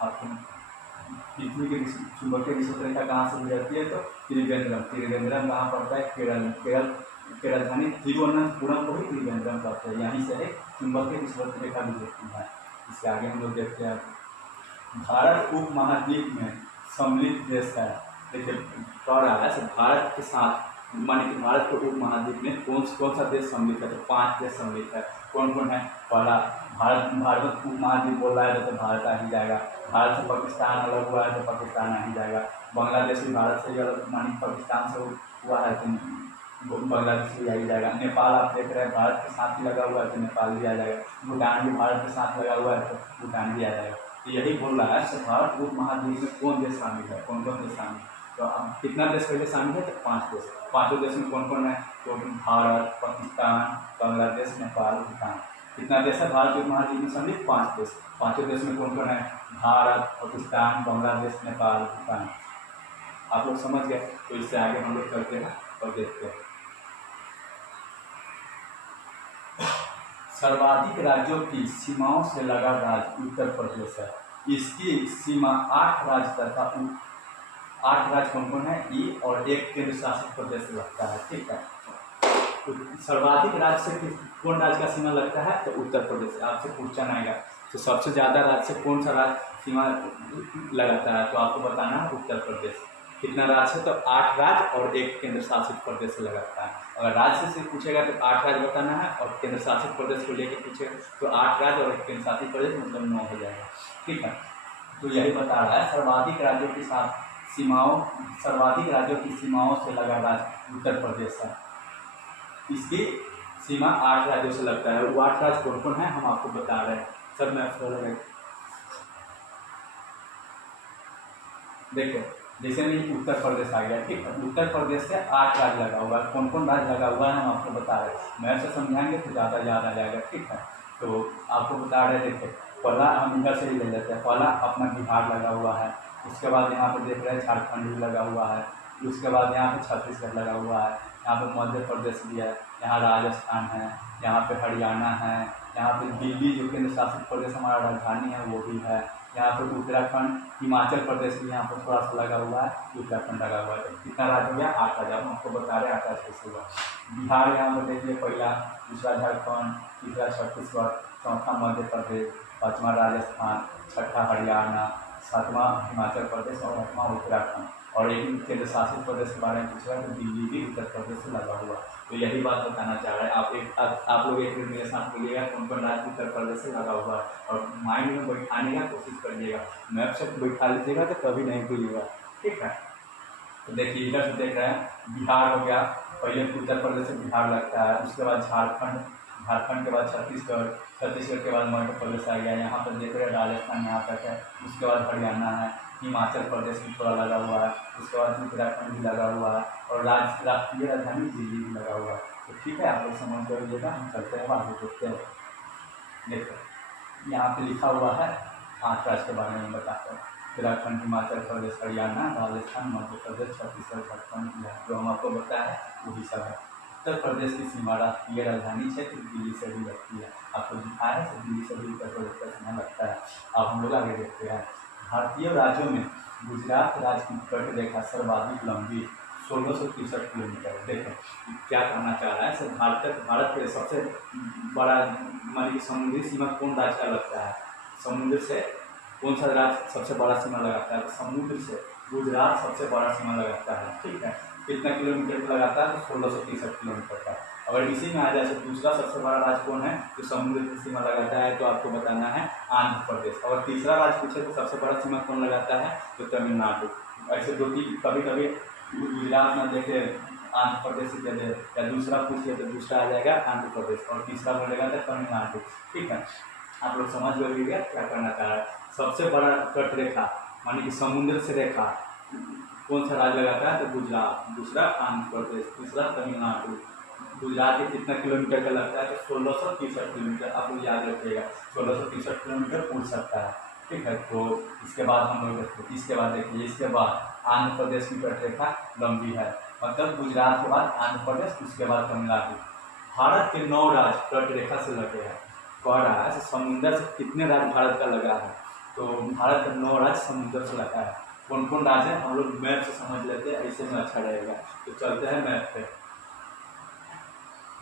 आपको पृथ्वी की चुंबकीय विषुवत रेखा कहाँ से गुजरती है, तो त्रिवेंद्रम कहाँ पड़ता है, केरल में। केरल की राजधानी तिरुवनंतपुरम को ही त्रिवेंद्रम कहते हैं। यहीं से चुंबकीय विषुवत रेखा गुजरती है। इससे आगे हम लोग देखते हैं, भारत उपमहाद्वीप में सम्मिलित देश है। देखिए कह रहा है भारत के साथ, माने कि भारत के उपमहाद्वीप में कौन सा देश सम्मिलित है, तो 5 देश सम्मिलित है। कौन कौन है, पहला भारत उपमहाद्वीप बोल रहा है तो भारत आ ही जाएगा। भारत से पाकिस्तान अलग हुआ है तो पाकिस्तान आ ही जाएगा। बांग्लादेश भी भारत से ही अलग, मानी पाकिस्तान से हुआ है तो बांग्लादेश भी आ ही जाएगा। नेपाल आप देख रहे हैं भारत के साथ ही लगा हुआ है तो नेपाल भी आ जाएगा। भूटान भी भारत के साथ लगा हुआ है तो भूटान भी आ जाएगा। तो यही बोल रहा है भारत उपमहाद्वीप में कौन देश शामिल है, कौन कौन देश शामिल है। तो अब कितना देश पहले शामिल है, तो 5 देश। 5 देश में कौन कौन है, तो भारत, पाकिस्तान, बांग्लादेश, नेपाल, भूटान। कितना देश है भारत उपमहाद्वीप में शामिल, 5 देश। 5 देश में कौन कौन है, भारत, पाकिस्तान, बांग्लादेश, नेपाल, भूटान। आप लोग समझ गए। तो इससे आगे हम लोग चलते हैं और देखते हैं। सर्वाधिक राज्यों की सीमाओं से लगा राज्य उत्तर प्रदेश है। इसकी सीमा 8 राज्य तथा 8 राज्य कौन कौन है, ई और 1 केंद्र शासित प्रदेश से लगता है। ठीक है। तो सर्वाधिक राज्य से कौन राज्य का सीमा लगता है, तो उत्तर प्रदेश। आपसे क्वेश्चन आएगा तो सबसे ज़्यादा राज्य से कौन सा राज्य सीमा लगाता है, तो आपको बताना है उत्तर प्रदेश। कितना राज्य है, तो 8 राज्य और 1 केंद्र शासित प्रदेश से लगाता है। अगर राज्य से पूछेगा तो 8 राज्य बताना है, और केंद्र शासित प्रदेश को लेकर पूछेगा तो 8 राज्य और 1 केंद्र शासित प्रदेश, मतलब 9 हो जाएगा। ठीक है। तो यही बता रहा है सर्वाधिक राज्यों के साथ सर्वाधिक राज्यों की सीमाओं से लगा राज्य उत्तर प्रदेश है। इसकी सीमा 8 राज्यों से लगता है। वो 8 राज्य कौन कौन है हम आपको बता रहे हैं, सब मैप पर लगे। देखो जैसे में उत्तर प्रदेश आ गया, ठीक है, उत्तर प्रदेश से 8 राज्य लगा हुआ है। कौन कौन राज्य लगा हुआ है हम आपको बता रहे हैं, मैप से समझाएंगे तो ज़्यादा याद आ जाएगा, ठीक है। तो आपको बता रहे देखिए, पहला हम इधर से ही ले लेते हैं। पहला अपना बिहार लगा हुआ है, उसके बाद यहाँ पर देख रहे हैं झारखंड भी लगा हुआ है, उसके बाद यहाँ पे छत्तीसगढ़ लगा हुआ है, यहाँ पे मध्य प्रदेश भी है, यहाँ राजस्थान है, यहाँ पे हरियाणा है, यहाँ पे दिल्ली जो केंद्र शासित प्रदेश हमारा राजधानी है वो भी है, यहाँ पे उत्तराखंड, हिमाचल प्रदेश भी यहाँ पर थोड़ा सा लगा हुआ है, उत्तराखंड लगा हुआ है। कितना राज्य हो गया, 8 राज्य। हम आपको बता रहे हैं 8 राज्य कैसे हुआ। बिहार यहाँ पर देखिए, पहला, दूसरा झारखंड, तीसरा छत्तीसगढ़, चौथा मध्य प्रदेश, पाँचवा राजस्थान, छठा हरियाणा, सातवां हिमाचल प्रदेश और आठवां उत्तराखंड। और एक केंद्र शासित प्रदेश के बारे में पूछा तो दिल्ली भी उत्तर प्रदेश से लगा हुआ। तो यही बात बताना चाह रहे हैं आप लोग एक मिनट मेरे साथ बोलिएगा कौन कौन राज्य उत्तर प्रदेश से लगा हुआ है, और माइंड में बैठाने का कोशिश करिएगा। मैप से बैठा लीजिएगा तो कभी नहीं भूलिएगा, ठीक है। तो देखिए इधर से देख रहे हैं बिहार हो गया, पहले उत्तर प्रदेश से बिहार लगता है, उसके बाद झारखंड, झारखंड के बाद छत्तीसगढ़, छत्तीसगढ़ के बाद मध्य प्रदेश आ गया, यहाँ पर देख रहे हैं राजस्थान यहाँ तक है, उसके बाद हरियाणा है, हिमाचल प्रदेश भी थोड़ा लगा हुआ है, उसके बाद उत्तराखंड भी लगा हुआ है, और राष्ट्रीय राजधानी दिल्ली भी लगा हुआ है। तो ठीक है, आप लोग समझ करिएगा, हम चलते हैं आगे देखते हैं। देखो यहाँ पे लिखा हुआ है 8 राज्य के बारे में बताते हैं, उत्तराखंड, हिमाचल प्रदेश, हरियाणा, राजस्थान, मध्य प्रदेश, छत्तीसगढ़, झारखंड, बिहार। जो हम आपको बताया है वही सब है। उत्तर प्रदेश की सीमा राष्ट्रीय राजधानी क्षेत्र दिल्ली से भी लगती है, आपको दिखाया है, तो दिल्ली से भी उत्तर प्रदेश का सीमा लगता है। अब हम लोग आगे देखते हैं। भारतीय राज्यों में गुजरात राज्य की तट रेखा सर्वाधिक लंबी 1663 किलोमीटर। देखें क्या कहना चाह रहा है, सर भारत के सबसे बड़ा मान लीजिए समुद्री सीमा कौन राज्य का लगता है, समुद्र से कौन सा राज्य सबसे बड़ा सीमा लगाता है, समुद्र से गुजरात सबसे बड़ा सीमा लगाता है, ठीक है। कितना किलोमीटर का लगाता है, तो 1663 किलोमीटर का। अगर इसी में आ जाए तो दूसरा सबसे बड़ा राज्य कौन है जो समुद्र की सीमा लगाता है, तो आपको बताना है आंध्र प्रदेश। अगर तीसरा राज्य पूछे तो सबसे बड़ा सीमा कौन लगाता है, तो तमिलनाडु। ऐसे दो तीन, कभी कभी गुजरात में देखे आंध्र प्रदेश से दे दे, या दूसरा पूछिए तो दूसरा आ जाएगा आंध्र प्रदेश, और तीसरा बोलेगा तो तमिलनाडु, ठीक है। आप लोग समझ लीजिएगा क्या करना चाह रहा है। सबसे बड़ा तट रेखा मानी कि समुद्र से रेखा कौन सा राज्य लगाता है, तो गुजरात, दूसरा आंध्र प्रदेश, तीसरा तमिलनाडु। गुजरात के कितना किलोमीटर का लगता है, तो 1663 किलोमीटर। आप लोग याद रखिएगा 1663 किलोमीटर पूछ सकता है, ठीक है। तो इसके बाद हम लोग देखते, इसके बाद देखिए, इसके बाद आंध्र प्रदेश की तट रेखा लंबी है, मतलब गुजरात के बाद आंध्र प्रदेश, उसके बाद तमिलनाडु। भारत के 9 राज्य तट रेखा से लगे हैं। कह रहा है समुद्र से कितने राज्य भारत का लगा है, तो भारत का 9 राज्य समुद्र से लगा है। कौन कौन राज्य है हम लोग मैप से समझ लेते हैं, ऐसे में अच्छा रहेगा। तो चलते हैं मैप पे।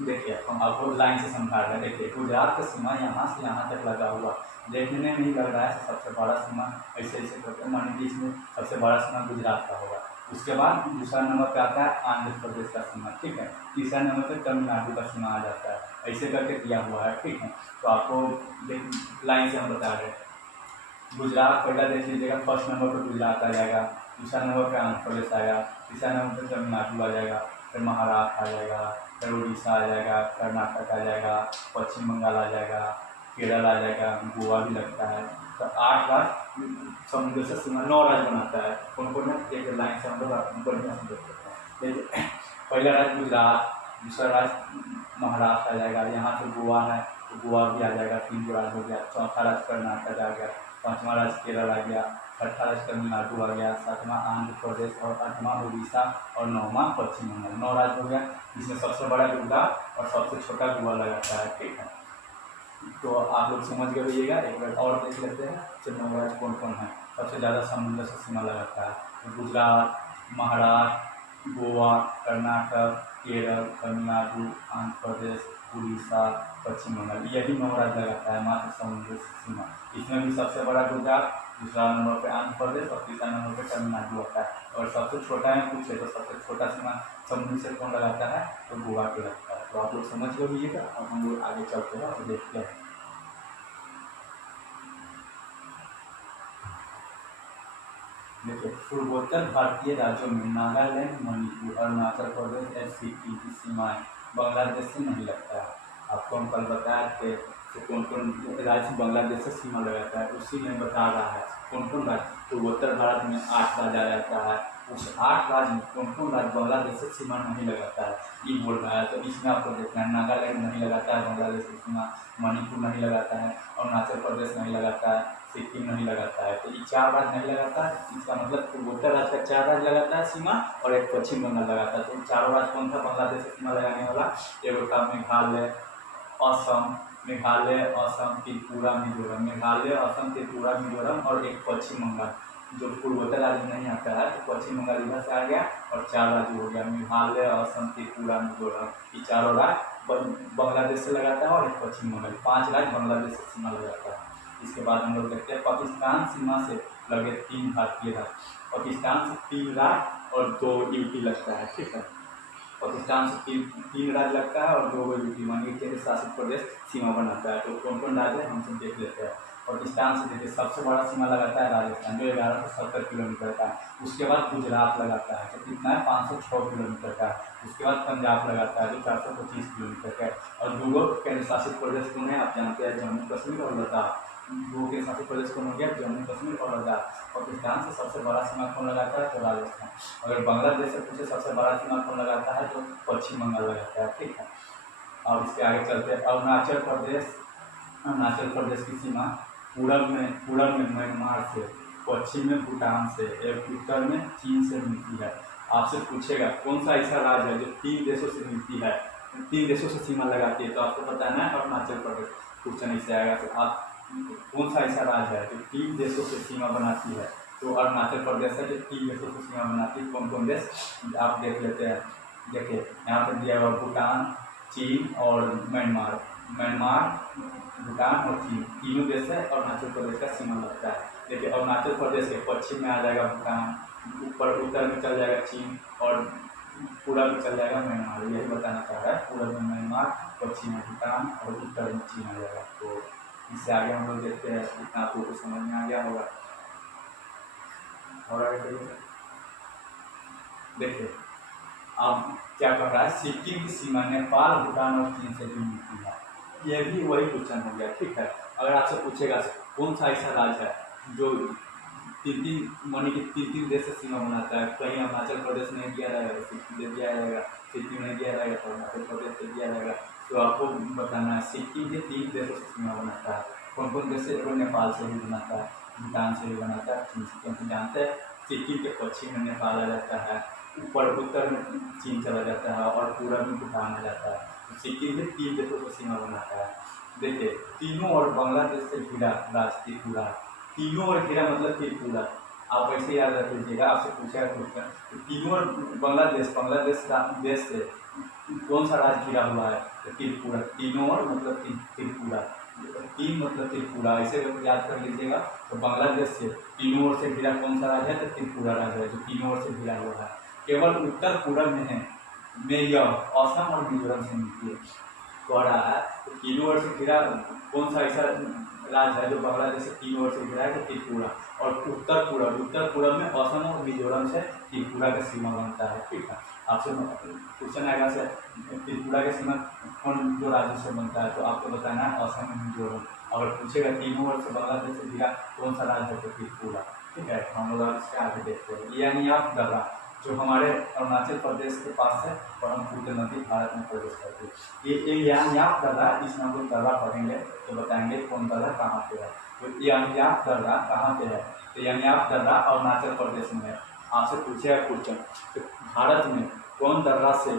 देखिए हम आपको लाइन से समझा रहे हैं। देखिए गुजरात का सीमा यहाँ से यहाँ तक लगा हुआ, देखने में नहीं लग रहा है सबसे बड़ा सीमा, ऐसे ऐसे करते हैं, मान लीजिए इसमें सबसे बड़ा सीमा गुजरात का होगा। उसके बाद दूसरा नंबर पे आता है आंध्र प्रदेश का सीमा, ठीक है। तीसरा नंबर पे तमिलनाडु का सीमा आ जाता है, ऐसे करके दिया हुआ है, ठीक है। तो आपको लाइन से हम बता रहे हैं। गुजरात पहला देख लीजिएगा, फर्स्ट नंबर पर गुजरात आ जाएगा, दूसरा नंबर पर आंध्र प्रदेश आएगा, तीसरा नंबर पर तमिलनाडु आ जाएगा, फिर महाराष्ट्र आ जाएगा, फिर उड़ीसा आ जाएगा, कर्नाटक आ जाएगा, पश्चिम बंगाल आ जाएगा, केरल आ जाएगा, गोवा भी लगता है। तो 8 राज्य समुद्र से सीमा 9 राज्य बनाता है। कौन कौन है, एक लाइन से हम लोग बढ़िया से देख सकते हैं। देखिए पहला राज्य गुजरात, दूसरा राज्य महाराष्ट्र आ जाएगा, यहाँ से गोवा है तो गोवा भी आ जाएगा, 3 राज्य हो गया। चौथा राज्य कर्नाटक आ गया, पाँचवा राज्य केरल आ गया, छठा राज्य तमिलनाडु आ गया, सातवां आंध्र प्रदेश, और आठवां उड़ीसा, और 9वां पश्चिम बंगाल। 9 राज्य हो गया, जिसमें सबसे बड़ा गुजरात और सबसे छोटा गोवा लगाता है, ठीक है। तो आप लोग समझ के रहिएगा। एक बार और देख लेते हैं कि 9 राज्य कौन कौन है सबसे ज़्यादा समुद्र से सीमा लगाता है। तो गुजरात, महाराष्ट्र, गोवा, कर्नाटक, केरल, तमिलनाडु, आंध्र प्रदेश, उड़ीसा, पश्चिम बंगाल, यही 9 राज्य लगाता है मात्र समुद्र से सीमा। इसमें भी सबसे बड़ा गुजरात, दूसरा नंबर पे आंध्र प्रदेश, और तीसरा नंबर पे तमिलनाडु आता है। और सबसे छोटा है पूछे तो सबसे छोटा सीमा समुद्र से कौन लगाता है, तो गोवा के लगता है। तो आप लोग समझ लीजिएगा, और हम लोग आगे चलते हैं और देखते हैं। देखिए पूर्वोत्तर भारतीय राज्यों में नागालैंड, मणिपुर, अरुणाचल प्रदेश, SCT की सीमाएं बांग्लादेश से नहीं लगता है। आपको हम कल बताया थे कि कौन कौन राज्य बांग्लादेश से सीमा लगाता है, उसी में बता रहा है कौन कौन राज्य। तो उत्तर भारत में 8 राज्य आ जाता है, उस 8 राज्य में कौन कौन राज्य बांग्लादेश से सीमा नहीं लगाता है ये बोल रहा है। तो इसमें आपको देखना है, नागालैंड नहीं लगाता है बांग्लादेश की सीमा, मणिपुर नहीं लगाता है, अरुणाचल प्रदेश नहीं लगाता है, सिक्किम नहीं लगाता है। तो ये 4 राज्य नहीं लगाता है। इसका मतलब पूर्वोत्तर राज्य का 4 राज्य लगाता है सीमा और एक पश्चिम बंगाल लगाता है। तो इन चारों राज्य कौन था बांग्लादेश से सीमा लगाने वाला? एक था मेघालय, असम, मेघालय, असम, त्रिपुरा, मिजोरम, मेघालय, असम, त्रिपुरा, मिजोरम और एक पश्चिम बंगाल जो पूर्वोत्तर राज्य नहीं आता है। तो पश्चिम बंगाल इधर से आ गया और 4 राज्य हो गया, मेघालय, असम, त्रिपुरा, मिजोरम। ये चारों राज्य बांग्लादेश से लगाता है और एक पश्चिम बंगाल, 5 राज्य बांग्लादेश से सीमा लगाता है। इसके बाद हम लोग देखते हैं पाकिस्तान सीमा से लगे 3 भारतीय राज्य। पाकिस्तान से 3 राज्य और 2 यूटी लगता है, ठीक है। पाकिस्तान से 3 राज्य लगता है और 2 यूटी मानिए केंद्र शासित प्रदेश सीमा बनाता है। तो कौन कौन राज्य है हम सब देख लेते हैं। पाकिस्तान से देखिए सबसे बड़ा सीमा लगाता है राजस्थान जो 1170 किलोमीटर का है। उसके बाद गुजरात लगाता है तो कितना है 506 किलोमीटर का है। उसके बाद पंजाब लगाता है जो 425 किलोमीटर का है। और 2 केंद्र शासित प्रदेश कौन है आप जानते हैं, जम्मू कश्मीर और लद्दाख। 2 केंद्र शासित प्रदेश कौन हो गया, जम्मू कश्मीर और लद्दाख। पाकिस्तान से सबसे बड़ा सीमा कौन लगाता है, तो राजस्थान। अगर बांग्लादेश से पूछे सबसे बड़ा सीमा कौन लगाता है तो पश्चिम बंगाल लगाता है, ठीक है। और इसके आगे चलते हैं अरुणाचल प्रदेश। अरुणाचल प्रदेश की सीमा पूरब में म्यांमार से, पश्चिम में भूटान से, एक उत्तर में चीन से मिलती है। आपसे पूछेगा कौन सा ऐसा राज्य है जो 3 देशों से मिलती है, 3 देशों से सीमा लगाती है, तो आपको बताना है अरुणाचल प्रदेश। क्वेश्चन इससे आएगा तो आप कौन सा ऐसा राज्य है जो 3 देशों से सीमा बनाती है, तो अरुणाचल प्रदेश है जो 3 देशों से सीमा बनाती है। कौन कौन देश आप देख लेते हैं। देखिए यहाँ पर दिया हुआ भूटान, चीन और म्यांमार। भूटान और चीन तीनों देश है अरुणाचल प्रदेश का सीमा लगता है। देखिए अरुणाचल प्रदेश के पश्चिम में आ जाएगा भूटान, ऊपर उत्तर में चल जाएगा चीन और पूरब में चल जाएगा म्यांमार। यही बताना चाह रहा है, पूरब में म्यांमार, पश्चिम में भूटान और उत्तर में चीन आ जाएगा। तो इससे आगे हम लोग देखते हैं, इतना आपको कुछ समझ में आ गया होगा। और आगे करिए। देखिए अब क्या कर रहा है, सिक्किम की सीमा नेपाल, भूटान और चीन से भी मिलती है। ये भी वही क्वेश्चन हो गया, ठीक है। अगर आपसे पूछेगा कौन सा ऐसा राज्य है जो 3 मानी कि 3 देश से सीमा बनाता है, कहीं अरुणाचल प्रदेश नहीं दिया रहेगा, सिक्किम दे दिया जाएगा, सिक्किम नहीं दिया रहेगा तो अरुणाचल प्रदेश से दिया जाएगा। तो आपको बताना है सिक्किम के 3 देशों से सीमा बनाता है। कौन कौन देश से, तो नेपाल से भी बनाता है, भूटान से भी बनाता है, चीन से। क्योंकि जानते हैं सिक्किम के पश्चिम में नेपाल आ जाता है, ऊपर उत्तर में चीन चला जाता है और पूरब में भूटान आ जाता है। तो सिक्किम के 3 देशों से सीमा बनाता है। देखिए तीनों और बांग्लादेश से घिरा राज्य त्रिपुरा, तीनों और घिरा मतलब त्रिपुरा। आप ऐसे याद रख लीजिएगा, आपसे पूछा क्वेश्चन तीनों और बांग्लादेश देश से कौन सा राज्य घिरा हुआ है, तो त्रिपुरा। तीनों और मतलब त्रिपुरा, 3 मतलब त्रिपुरा, ऐसे याद कर लीजिएगा। तो बांग्लादेश से तीनों ओर से घिरा कौन सा राज्य है, तो त्रिपुरा राज्य है जो तीनों ओर से घिरा हुआ है। केवल उत्तर पूरब में है यह असम और मिजोरम से मिलती है। कह रहा है तो तीनों ओर से घिरा कौन सा ऐसा राज्य है जो बांग्लादेश से तीनों ओर से घिरा है, तो त्रिपुरा। और उत्तर पूरब में असम और मिजोरम से त्रिपुरा का सीमा बनता है, ठीक है। आपसे क्वेश्चन आएगा से त्रिपुरा का सीमा कौन जो राज्य से बनता है, तो आपको बताना है असम और मिजोरम। अगर पूछेगा तीनों ओर से बांग्लादेश से घिरा कौन सा राज्य है, तो त्रिपुरा, ठीक है। हम लोग इसके आगे देखते हैं यानियाफ दर्रा जो हमारे अरुणाचल प्रदेश के पास है, ब्रह्मपुत्र नदी भारत में प्रवेश करती है। ये यानियाफ दर्रा, इसमें हम लोग दर्रा पढ़ेंगे तो बताएंगे कौन दर्रा कहाँ पे है। तो यानियाफ दर्रा कहाँ पे है, तो यानियाफ दर्रा अरुणाचल प्रदेश में है। आपसे पूछेगा क्वेश्चन तो भारत में कौन दर्रा से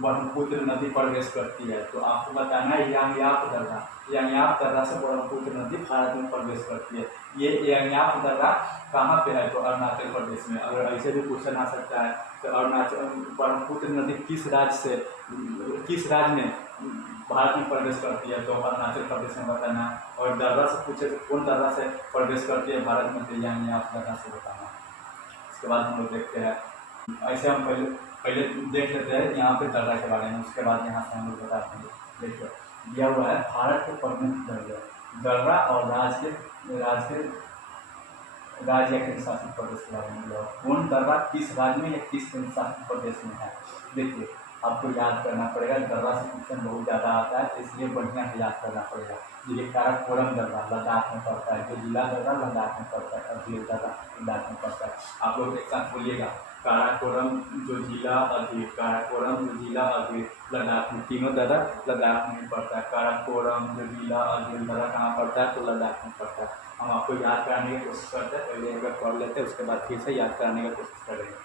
ब्रह्मपुत्र नदी प्रवेश करती है, तो आपको बताना है यानियाफ दर्रा। यानियाफ दर्रा से ब्रह्मपुत्र नदी भारत में प्रवेश करती है। ये यानियाफ दर्रा कहाँ पे है, तो अरुणाचल प्रदेश में। अगर ऐसे भी क्वेश्चन आ सकता है तो अरुणाचल ब्रह्मपुत्र नदी किस राज्य में भारत में प्रवेश करती है, तो अरुणाचल प्रदेश में बताना। और दर्रा से पूछे तो कौन दर्रा से प्रवेश करती है भारत में, तो यानियाफ दर्रा से बताना। इसके बाद हम लोग देखते हैं, ऐसे हम पहले देख लेते हैं यहाँ पे दर्रा के बारे में, उसके बाद यहाँ से हम लोग बताते हैं। देखिए दिया हुआ है भारत के प्रमुख दर्रा और राज्य केंद्र शासित प्रदेश के बारे में। कौन दर्रा किस राज्य में या किस केंद्र शासित प्रदेश में है। देखिए आपको याद करना पड़ेगा। दर्रा से क्वेश्चन बहुत ज़्यादा आता है, तो इसलिए बढ़िया से याद करना पड़ेगा। ये काराकोरम दर्रा लद्दाख में पड़ता है, जो जिला दर्रा लद्दाख में पड़ता है, अधीर दर्रा लद्दाख में पड़ता है। आप लोग एक साथ बोलिएगा, काराकोरम जो जिला अधीर, काराकोरम जो जिला अधीर लद्दाख में, तीनों दर्रा लद्दाख में पड़ता है। काराकोरम जो जिला अधीर दर्रा कहाँ पड़ता है, तो लद्दाख में पड़ता है। हम आपको याद कराने की कोशिश करते हैं, पहले एक बार पढ़ लेते हैं, उसके बाद फिर से याद कराने की कोशिश करेंगे।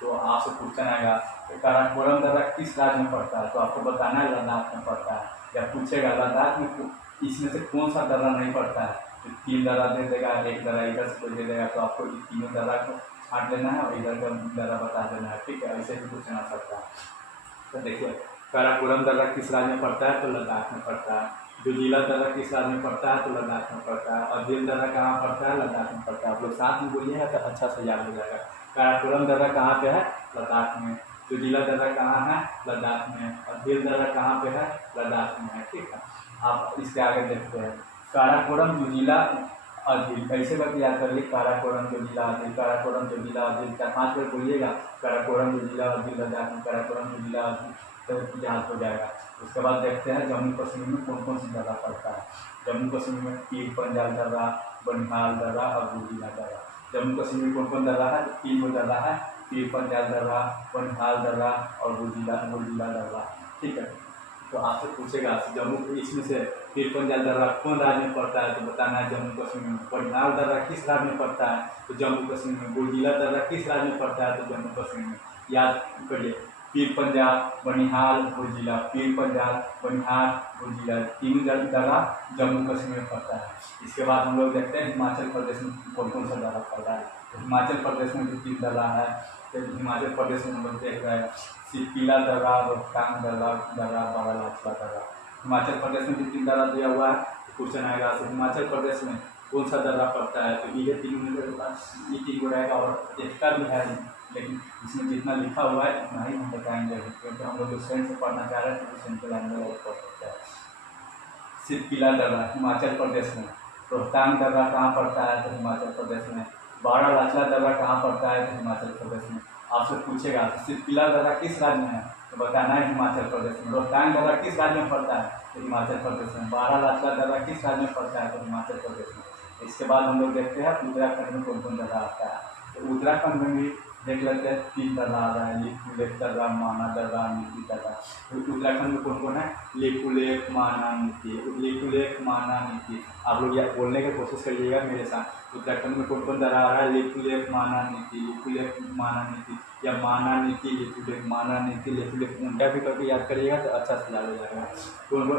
तो आपसे क्वेश्चन आएगा काराकोरम दर्रा किस राज्य में पड़ता है, तो आपको बताना है लद्दाख में पड़ता है। या पूछेगा लद्दाख में इसमें से कौन सा दर्रा नहीं पड़ता है, तो 3 दर्रा दे देगा, एक दर्रा इधर से कोई दे देगा, तो आपको तीनों दर्रा को छांट लेना है और इधर का दर्रा बता देना है। ठीक है, ऐसे भी क्वेश्चन आ सकता है। तो देखिए काराकोरम दर्रा किस राज्य में पड़ता है, तो लद्दाख में पड़ता है। जो जिला दर्रा किस राज्य में पड़ता है, तो लद्दाख में पड़ता है। और अधीर दर्रा कहाँ पड़ता है, लद्दाख में पड़ता है। आप लोग साथ में बोलिएगा तो अच्छा से याद हो जाएगा। काराकोरम दर्रा कहाँ पे है, लद्दाख में। जो जिला दर्रा कहाँ है, लद्दाख में। अधीर दर्रा कहाँ पे है, लद्दाख में है। ठीक है, आप इसके आगे देखते हैं काराकोरम जो जिला अधीर, कैसे करके याद कर लिए, काराकोरम जो जिला अधीर, काराकोरम जो जिला अधीर, 4-5 बार बोलिएगा, काराकोरम जो जिला अधीर लद्दाख में, काराकोरम जो जिला अधीर, तो याद हो जाएगा। उसके बाद देखते हैं जम्मू कश्मीर में कौन कौन सी दर्रा पड़ता है। जम्मू कश्मीर में पीर पंजाल दर्रा, बनिहाल दर्रा और गुजिला दर्रा। जम्मू कश्मीर में कौन कौन दर्रा है, 3 गो दर्रा है, पीर पंजाल दर्रा, बनिहाल दर्रा और गुजिला दर्रा। ठीक है, तो आपसे पूछेगा जम्मू इसमें से पीर पंजाल दर्रा कौन राज्य में पड़ता है, तो बताना है जम्मू कश्मीर में। बनिहाल दर्रा किस राज्य में पड़ता है, तो जम्मू कश्मीर में। गुजिला दर्रा किस राज्य में पड़ता है, तो जम्मू कश्मीर में। याद करिए, पीर पंजाल, बनिहाल, गुजिला, पीर पंजाल, बनिहाल, गुजिला, 3 दर्रा जम्मू कश्मीर में पड़ता है। इसके बाद हम लोग देखते हैं हिमाचल प्रदेश में कौन कौन सा दर्रा पड़ता है। तो हिमाचल प्रदेश में भी 3 दर्रा है। तो हिमाचल प्रदेश में हम लोग देख रहे हैं सिरकिला दर्रा, रोहतांग दर्रा, बारालाचा दर्रा। हिमाचल प्रदेश में भी 3 दर्रा दिया हुआ है। तो क्वेश्चन आएगा तो हिमाचल प्रदेश में कौन सा दर्रा पड़ता है, तो ये 3 को रहेगा और एक्स्ट्रा भी है, लेकिन इसमें जितना लिखा हुआ है उतना ही हम बताएंगे, क्योंकि हम लोग स्टैंड से पढ़ना चाह रहे हैं तो सेंट्रल लाइन में पढ़ सकते हैं। सिरकिला दर्रा हिमाचल प्रदेश में। रोहतांग दर्रा कहाँ पड़ता है, तो हिमाचल प्रदेश में। बारालाचा दर्रा कहाँ पड़ता है, तो हिमाचल प्रदेश में। आपसे पूछेगा सिरकिला दर्रा किस राज्य में है, तो बताना है हिमाचल प्रदेश में। रोहतांग दर्रा किस राज्य में पड़ता है, तो हिमाचल प्रदेश में। बारालाचा दर्रा किस राज्य में पड़ता है, तो हिमाचल प्रदेश में। इसके बाद हम लोग देखते हैं उत्तराखंड में कौन कौन दर्रा आता है। तो उत्तराखंड में भी देख लेते हैं 3 दर्रा आ रहा है, लिपुलेख दर्रा, माना दर्रा, नीति दर्रा। तो उत्तराखंड में कौन कौन है, लिपुलेख, माना, नीति। लिपुलेख, माना, नीति, आप लोग बोलने की कोशिश करिएगा मेरे साथ। उत्तराखंड में कौन कौन दर्रा आ रहा है, लिपुलेख, माना, नीति, लिपुलेख, माना, नीति, या माना, नीति, लिपुलेख, माना, नीति, लिपुलेख। उनका भी करके याद करिएगा तो अच्छा से याद हो जाएगा। तो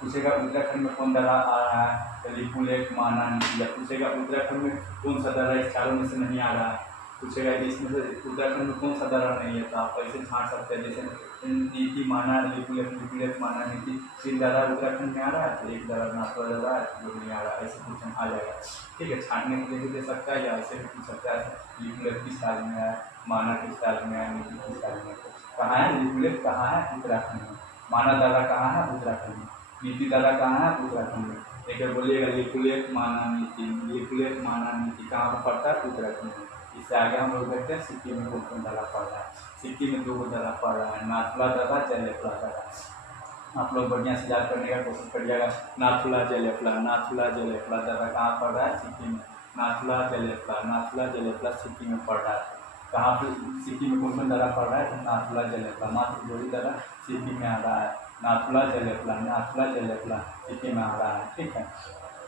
पूछेगा उत्तराखंड में कौन दर्रा आ रहा है, तो लिपुलेख, माना, नीति। या पूछेगा उत्तराखंड में कौन सा दर्रा इस चारों में से नहीं आ रहा है, पूछेगा इसमें से उत्तराखंड में कौन सा दर्रा नहीं है, तो आप कैसे छांट सकते हैं। जैसे नीति, माना, लिपुलेख, माना, नीति, 3 दर्रा उत्तराखंड में आ रहा है, तो 1 दर्रा नाथुला दर्रा है, जो नहीं आ रहा है, ऐसे क्वेश्चन आ जाएगा। ठीक है, छांटने के लिए भी दे सकता है या ऐसे भी पूछ सकता है, लिपुलेख किस राज्य में है, माना किस राज्य में है, नीति किस राज्य में है। कहाँ है लिपुलेख, कहाँ है, उत्तराखंड में। माना दर्रा कहाँ है, उत्तराखंड में। नीति दर्रा कहाँ है, उत्तराखंड में। एक बार बोलिएगा लिपुलेख, माना, नीति, लिपुलेख, माना, नीति कहाँ पर पड़ता है, उत्तराखंड में। इससे आगे हम लोग देखते हैं सिक्किम में कौन कौन दर्रा पड़ रहा है। सिक्किम में 2 दर्रा पड़ रहा है, नाथुला दर्रा, जयलेपला दर्रा। आप लोग बढ़िया से याद करने का कोशिश करिएगा। नाथुला, जयलेपला, नाथुला, जयलेपला दर्रा कहाँ पड़ रहा है, सिक्किम में। नाथुला, जयलेपला, नाथुला, जयलेपला सिक्किम में पड़ रहा है। कहाँ पर सिक्किम में कौन कौन दर्रा पड़ रहा है, तो नाथुला, जयलेपला, मात्र 2 ही दर्रा सिक्किम में आ रहा है। नाथुला, जयलेपला, नाथुला, जयलेपला सिक्किम में आ रहा है। ठीक है,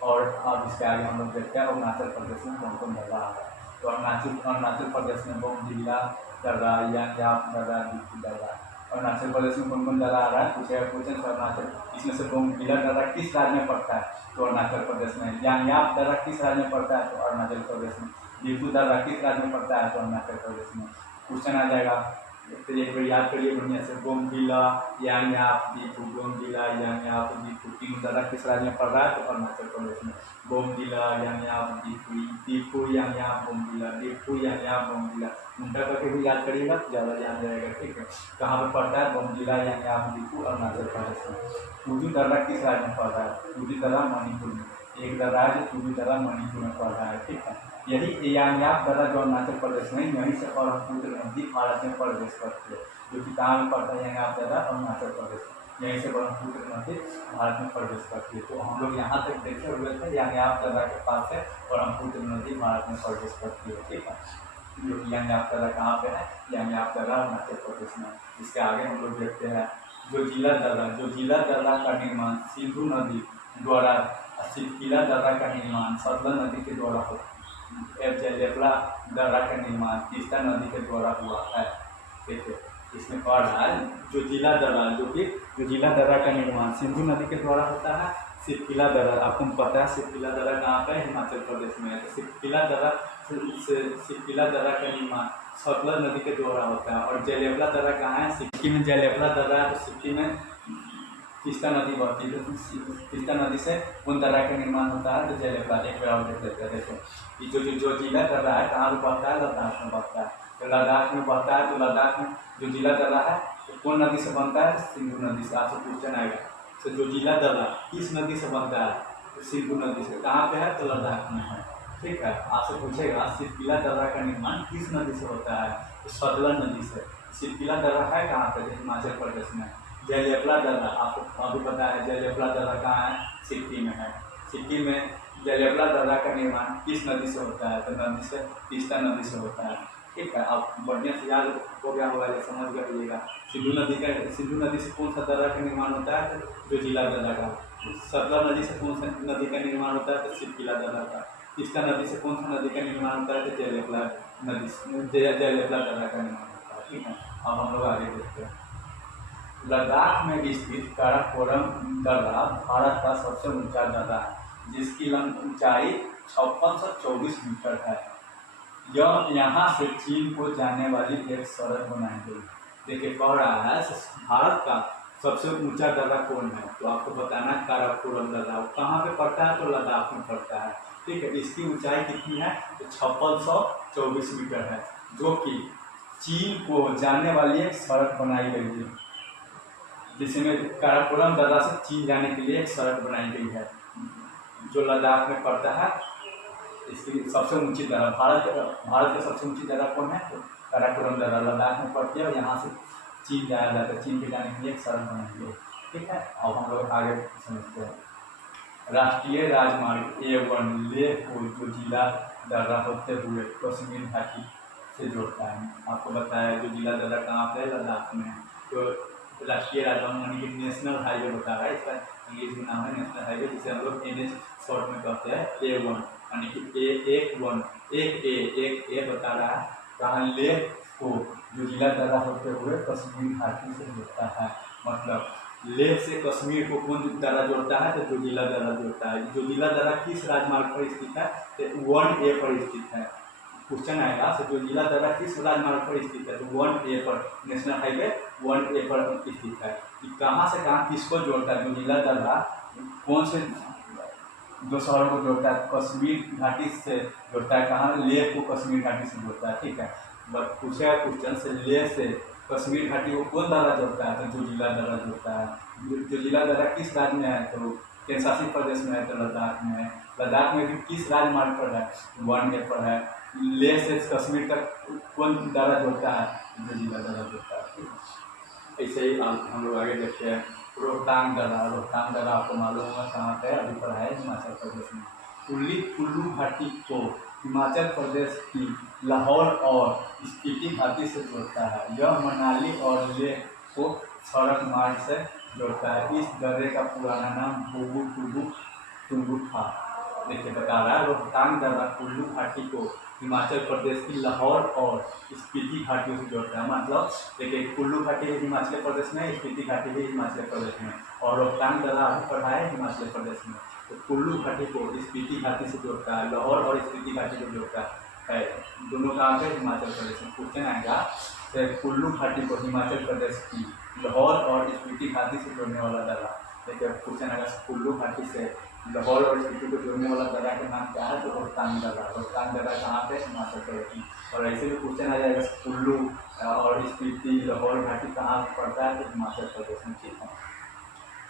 और अब इसके आगे हम लोग देखते हैं अरुणाचल प्रदेश में कौन कौन दर्रा आ रहा है। तो अरुणाचल प्रदेश में बोमडिला दर्रा, यांगयाप दर्रा, दिखु दर्रा। अरुणाचल प्रदेश में कौन कौन दर्रा आ रहा है, पूछेगा क्वेश्चन। तो अरुणाचल इसमें से बोमडिला दर्रा किस राज्य में पड़ता है, तो अरुणाचल प्रदेश में। यांगयाप दर्रा किस राज्य में पड़ता है, तो अरुणाचल प्रदेश में। दिखु दर्रा किस राज्य में पड़ता है, तो अरुणाचल प्रदेश में। क्वेश्चन आ जाएगा, तो एक बार याद करिए बढ़िया से। बोमडिला, यांगयाप, दिखु, बोमडिला, यांगयाप, दिखु, 3 दर्रा किस राज्य में पड़ रहा है, तो अरुणाचल प्रदेश में। बोमडिला, यांगयाप, दिखु, दिखु, यांगयाप, बोमडिला, दिखु, यांगयाप, बोमडिला। उनका करके भी याद करिएगा तो ज़्यादा याद रहेगा। ठीक है, कहाँ पर पड़ता है, बोमडिला, यांगयाप, दिखु, अरुणाचल प्रदेश में। उदू दर्रा किस राज्य में पड़ रहा है, उदू दर्रा मणिपुर में। एक दर्रा है जो पूरी तरह मणिपुर में पड़ रहा है, ठीक है। यही यांग्याप दर्रा जो अरुणाचल प्रदेश में, यहीं से ब्रह्मपुत्र नदी भारत में प्रवेश करती है, जो कि कहाँ में पड़ता है यांग्याप दर्रा, अरुणाचल प्रदेश, यहीं से ब्रह्मपुत्र नदी भारत में प्रवेश करती है। तो हम लोग यहाँ तक देखे हुए थे यांग्याप दर्रा के पास से ब्रह्मपुत्र नदी भारत में प्रवेश करती है, ठीक है। जो यांग्याप दर्रा कहाँ पे है, यांग्याप दर्रा अरुणाचल प्रदेश में। इसके आगे हम लोग देखते हैं जोजिला दर्रा का निर्माण सिंधु नदी द्वारा, सितकिला दर्रा का निर्माण सतलज नदी के द्वारा होता है, जलेपला दर्रा का निर्माण तीस्ता नदी के द्वारा हुआ है, ठीक है। इसमें पढ़ रहा है जोजिला दर्रा, जो कि जोजिला दर्रा का निर्माण सिंधु नदी के द्वारा होता है। सितकिला दर्रा आपको पता है, सितकिला दर्रा कहाँ पे, हिमाचल प्रदेश में है। तो सितकिला दर्रा का निर्माण सतलज नदी के द्वारा होता है। और जलेपला दर्रा कहाँ है, सिक्किम में जलेपला दर्रा है। तो सिक्किम में तीस्ता नदी बहती है, तो तीस्ता नदी से उन दर्रा का निर्माण होता है। तो जलेपला एक बार और देख लेते हैं। देखो ये जो जिला दर्रा है कहाँ पर बहता है, लद्दाख में बहता है। तो लद्दाख में बहता है, तो लद्दाख में जो जिला दर्रा है तो कौन नदी से बनता है, सिंधु नदी से। आपसे क्वेश्चन आएगा, तो जो जिला दर्रा किस नदी से बनता है, तो सिंधु नदी से। कहाँ पे है, तो लद्दाख में है, ठीक है। आपसे पूछेगा सितकिला दर्रा का निर्माण किस नदी से होता है, तो सतलज नदी से। सितकिला दर्रा है कहाँ पे, हिमाचल प्रदेश में। जलेपला दर्रा आपको अभी पता है, जलेपला दर्रा कहाँ है, सिक्किम में है। सिक्किम में जलेपला दर्रा का निर्माण किस नदी से होता है, तो नदी से तीस्ता नदी से होता है, ठीक है। आप बढ़िया से याद हो गया होगा, समझ गया। सिंधु नदी से कौन सा दर्रा का निर्माण होता है, तो जो जिला दर्रा का। सतलज नदी से कौन सा नदी का निर्माण होता है, तो सितकिला दर्रा का। तीस्ता नदी से कौन सा नदी का निर्माण होता है, तो जलेपला दर्रा का निर्माण होता है, ठीक है। अब हम लोग आगे देखते हैं। लद्दाख में स्थित काराकोरम दर्रा भारत का सबसे ऊंचा दर्रा है, जिसकी ऊंचाई 5624 मीटर है। यह यहाँ से चीन को जाने वाली एक सड़क बनाई गई। देखिए कह रहा है भारत का सबसे ऊंचा दर्रा कौन है, तो आपको बताना है काराकोरम दर्रा। कहाँ पे पड़ता है, तो लद्दाख में पड़ता है, ठीक है। इसकी ऊंचाई कितनी है, तो 5624 मीटर है, जो कि चीन को जाने वाली एक सड़क बनाई गई है, जिसमें काराकोरम दर्रा से चीन जाने के लिए एक सड़क बनाई गई है, जो लद्दाख में पड़ता है। इसकी सबसे ऊंची दर्रा भारत का सबसे ऊंची दर्रा कौन है, तो काराकोरम दर्रा लद्दाख में पड़ती है, और यहाँ से चीन जाया जाता है। चीन के जाने के लिए एक सड़क बनाई गई, ठीक है। अब हम लोग आगे समझते हैं। राष्ट्रीय राजमार्ग A1 लेह को जोजिला दर्रा होते हुए कश्मीर घाटी से जोड़ता है। आपको बताया जोजिला दर्रा कहाँ पे है, लद्दाख में। तो राष्ट्रीय राजमार्ग यानी कि नेशनल हाईवे होता है, इसका इंग्लिश में नाम है नेशनल हाईवे, जिसे हम लोग NH शॉर्ट में कहते हैं। A1 यानी कि एक ए बता रहा है कहाँ, लेह को जोजिला दर्रा होते हुए कश्मीर घाटी से जोड़ता है। मतलब लेह से कश्मीर को कौन दर्रा जोड़ता है, तो जोजिला दर्रा जोड़ता है। जोजिला दर्रा किस राजमार्ग पर स्थित है, तो 1A पर स्थित है। क्वेश्चन आएगा, तो जोजिला दर्रा किस राजमार्ग पर स्थित है, तो 1A पर, नेशनल हाईवे 1A पर स्थित है। कहाँ से कहाँ किसको जोड़ता है, जोजिला दर्रा कौन से दो शहरों को जोड़ता है, कश्मीर घाटी से जोड़ता है। कहाँ, लेह को कश्मीर घाटी से जोड़ता है, ठीक है। बट पूछेगा क्वेश्चन से लेह से कश्मीर घाटी को कौन दर्रा जोड़ता है, तो जोजिला दर्रा जोड़ता है। जोजिला दर्रा किस राज्य में है, तो केंद्र शासित प्रदेश में है, तो लद्दाख में है। लद्दाख में भी किस राजमार्ग पर है, 1A पर है। लेह से कश्मीर तक कौन दर्रा जोड़ता है, जोजिला दर्रा जोड़ता है। ऐसे ही हम लोग आगे देखते हैं। रोहतांग दर्रा आपको मालूम होगा कहाँ पे, अभी पर है हिमाचल प्रदेश में। कुल्लू घाटी को हिमाचल प्रदेश की लाहौर और स्पीति घाटी से जोड़ता है। यह मनाली और लेह को सड़क मार्ग से जोड़ता है। इस दर्रे का पुराना नाम टुंगू था। देखिए बता रहा है, रोहतांग दर्रा कुल्लू घाटी को हिमाचल प्रदेश की लाहौर और स्पीति घाटियों से जोड़ता है। मतलब देखिए कुल्लू घाटी भी हिमाचल प्रदेश में, स्पीति घाटी भी हिमाचल प्रदेश में, और रोहतांग दर्रा अभी पढ़ा है हिमाचल प्रदेश में। तो कुल्लू घाटी को स्पीति घाटी से जोड़ता है, लाहौर और स्पीति घाटी को जोड़ता है। दोनों कहाँ पे, हिमाचल प्रदेश में। क्वेश्चन आएगा, तो कुल्लू घाटी को हिमाचल प्रदेश की लाहौर और स्पीति घाटी से जोड़ने वाला दर्रा। देखिए क्वेश्चन आएगा, कुल्लू घाटी से लाहौर और स्पीति को जोड़ने वाला दर्रा का नाम क्या है, तो रोहतांग दर्रा। रोहतांग दर्रा कहाँ पे, हिमाचल प्रदेश में। और ऐसे भी क्वेश्चन आ जाएगा, कुल्लू और स्पीति लाहौर घाटी कहाँ पड़ता है, तो हिमाचल प्रदेश में, ठीक है।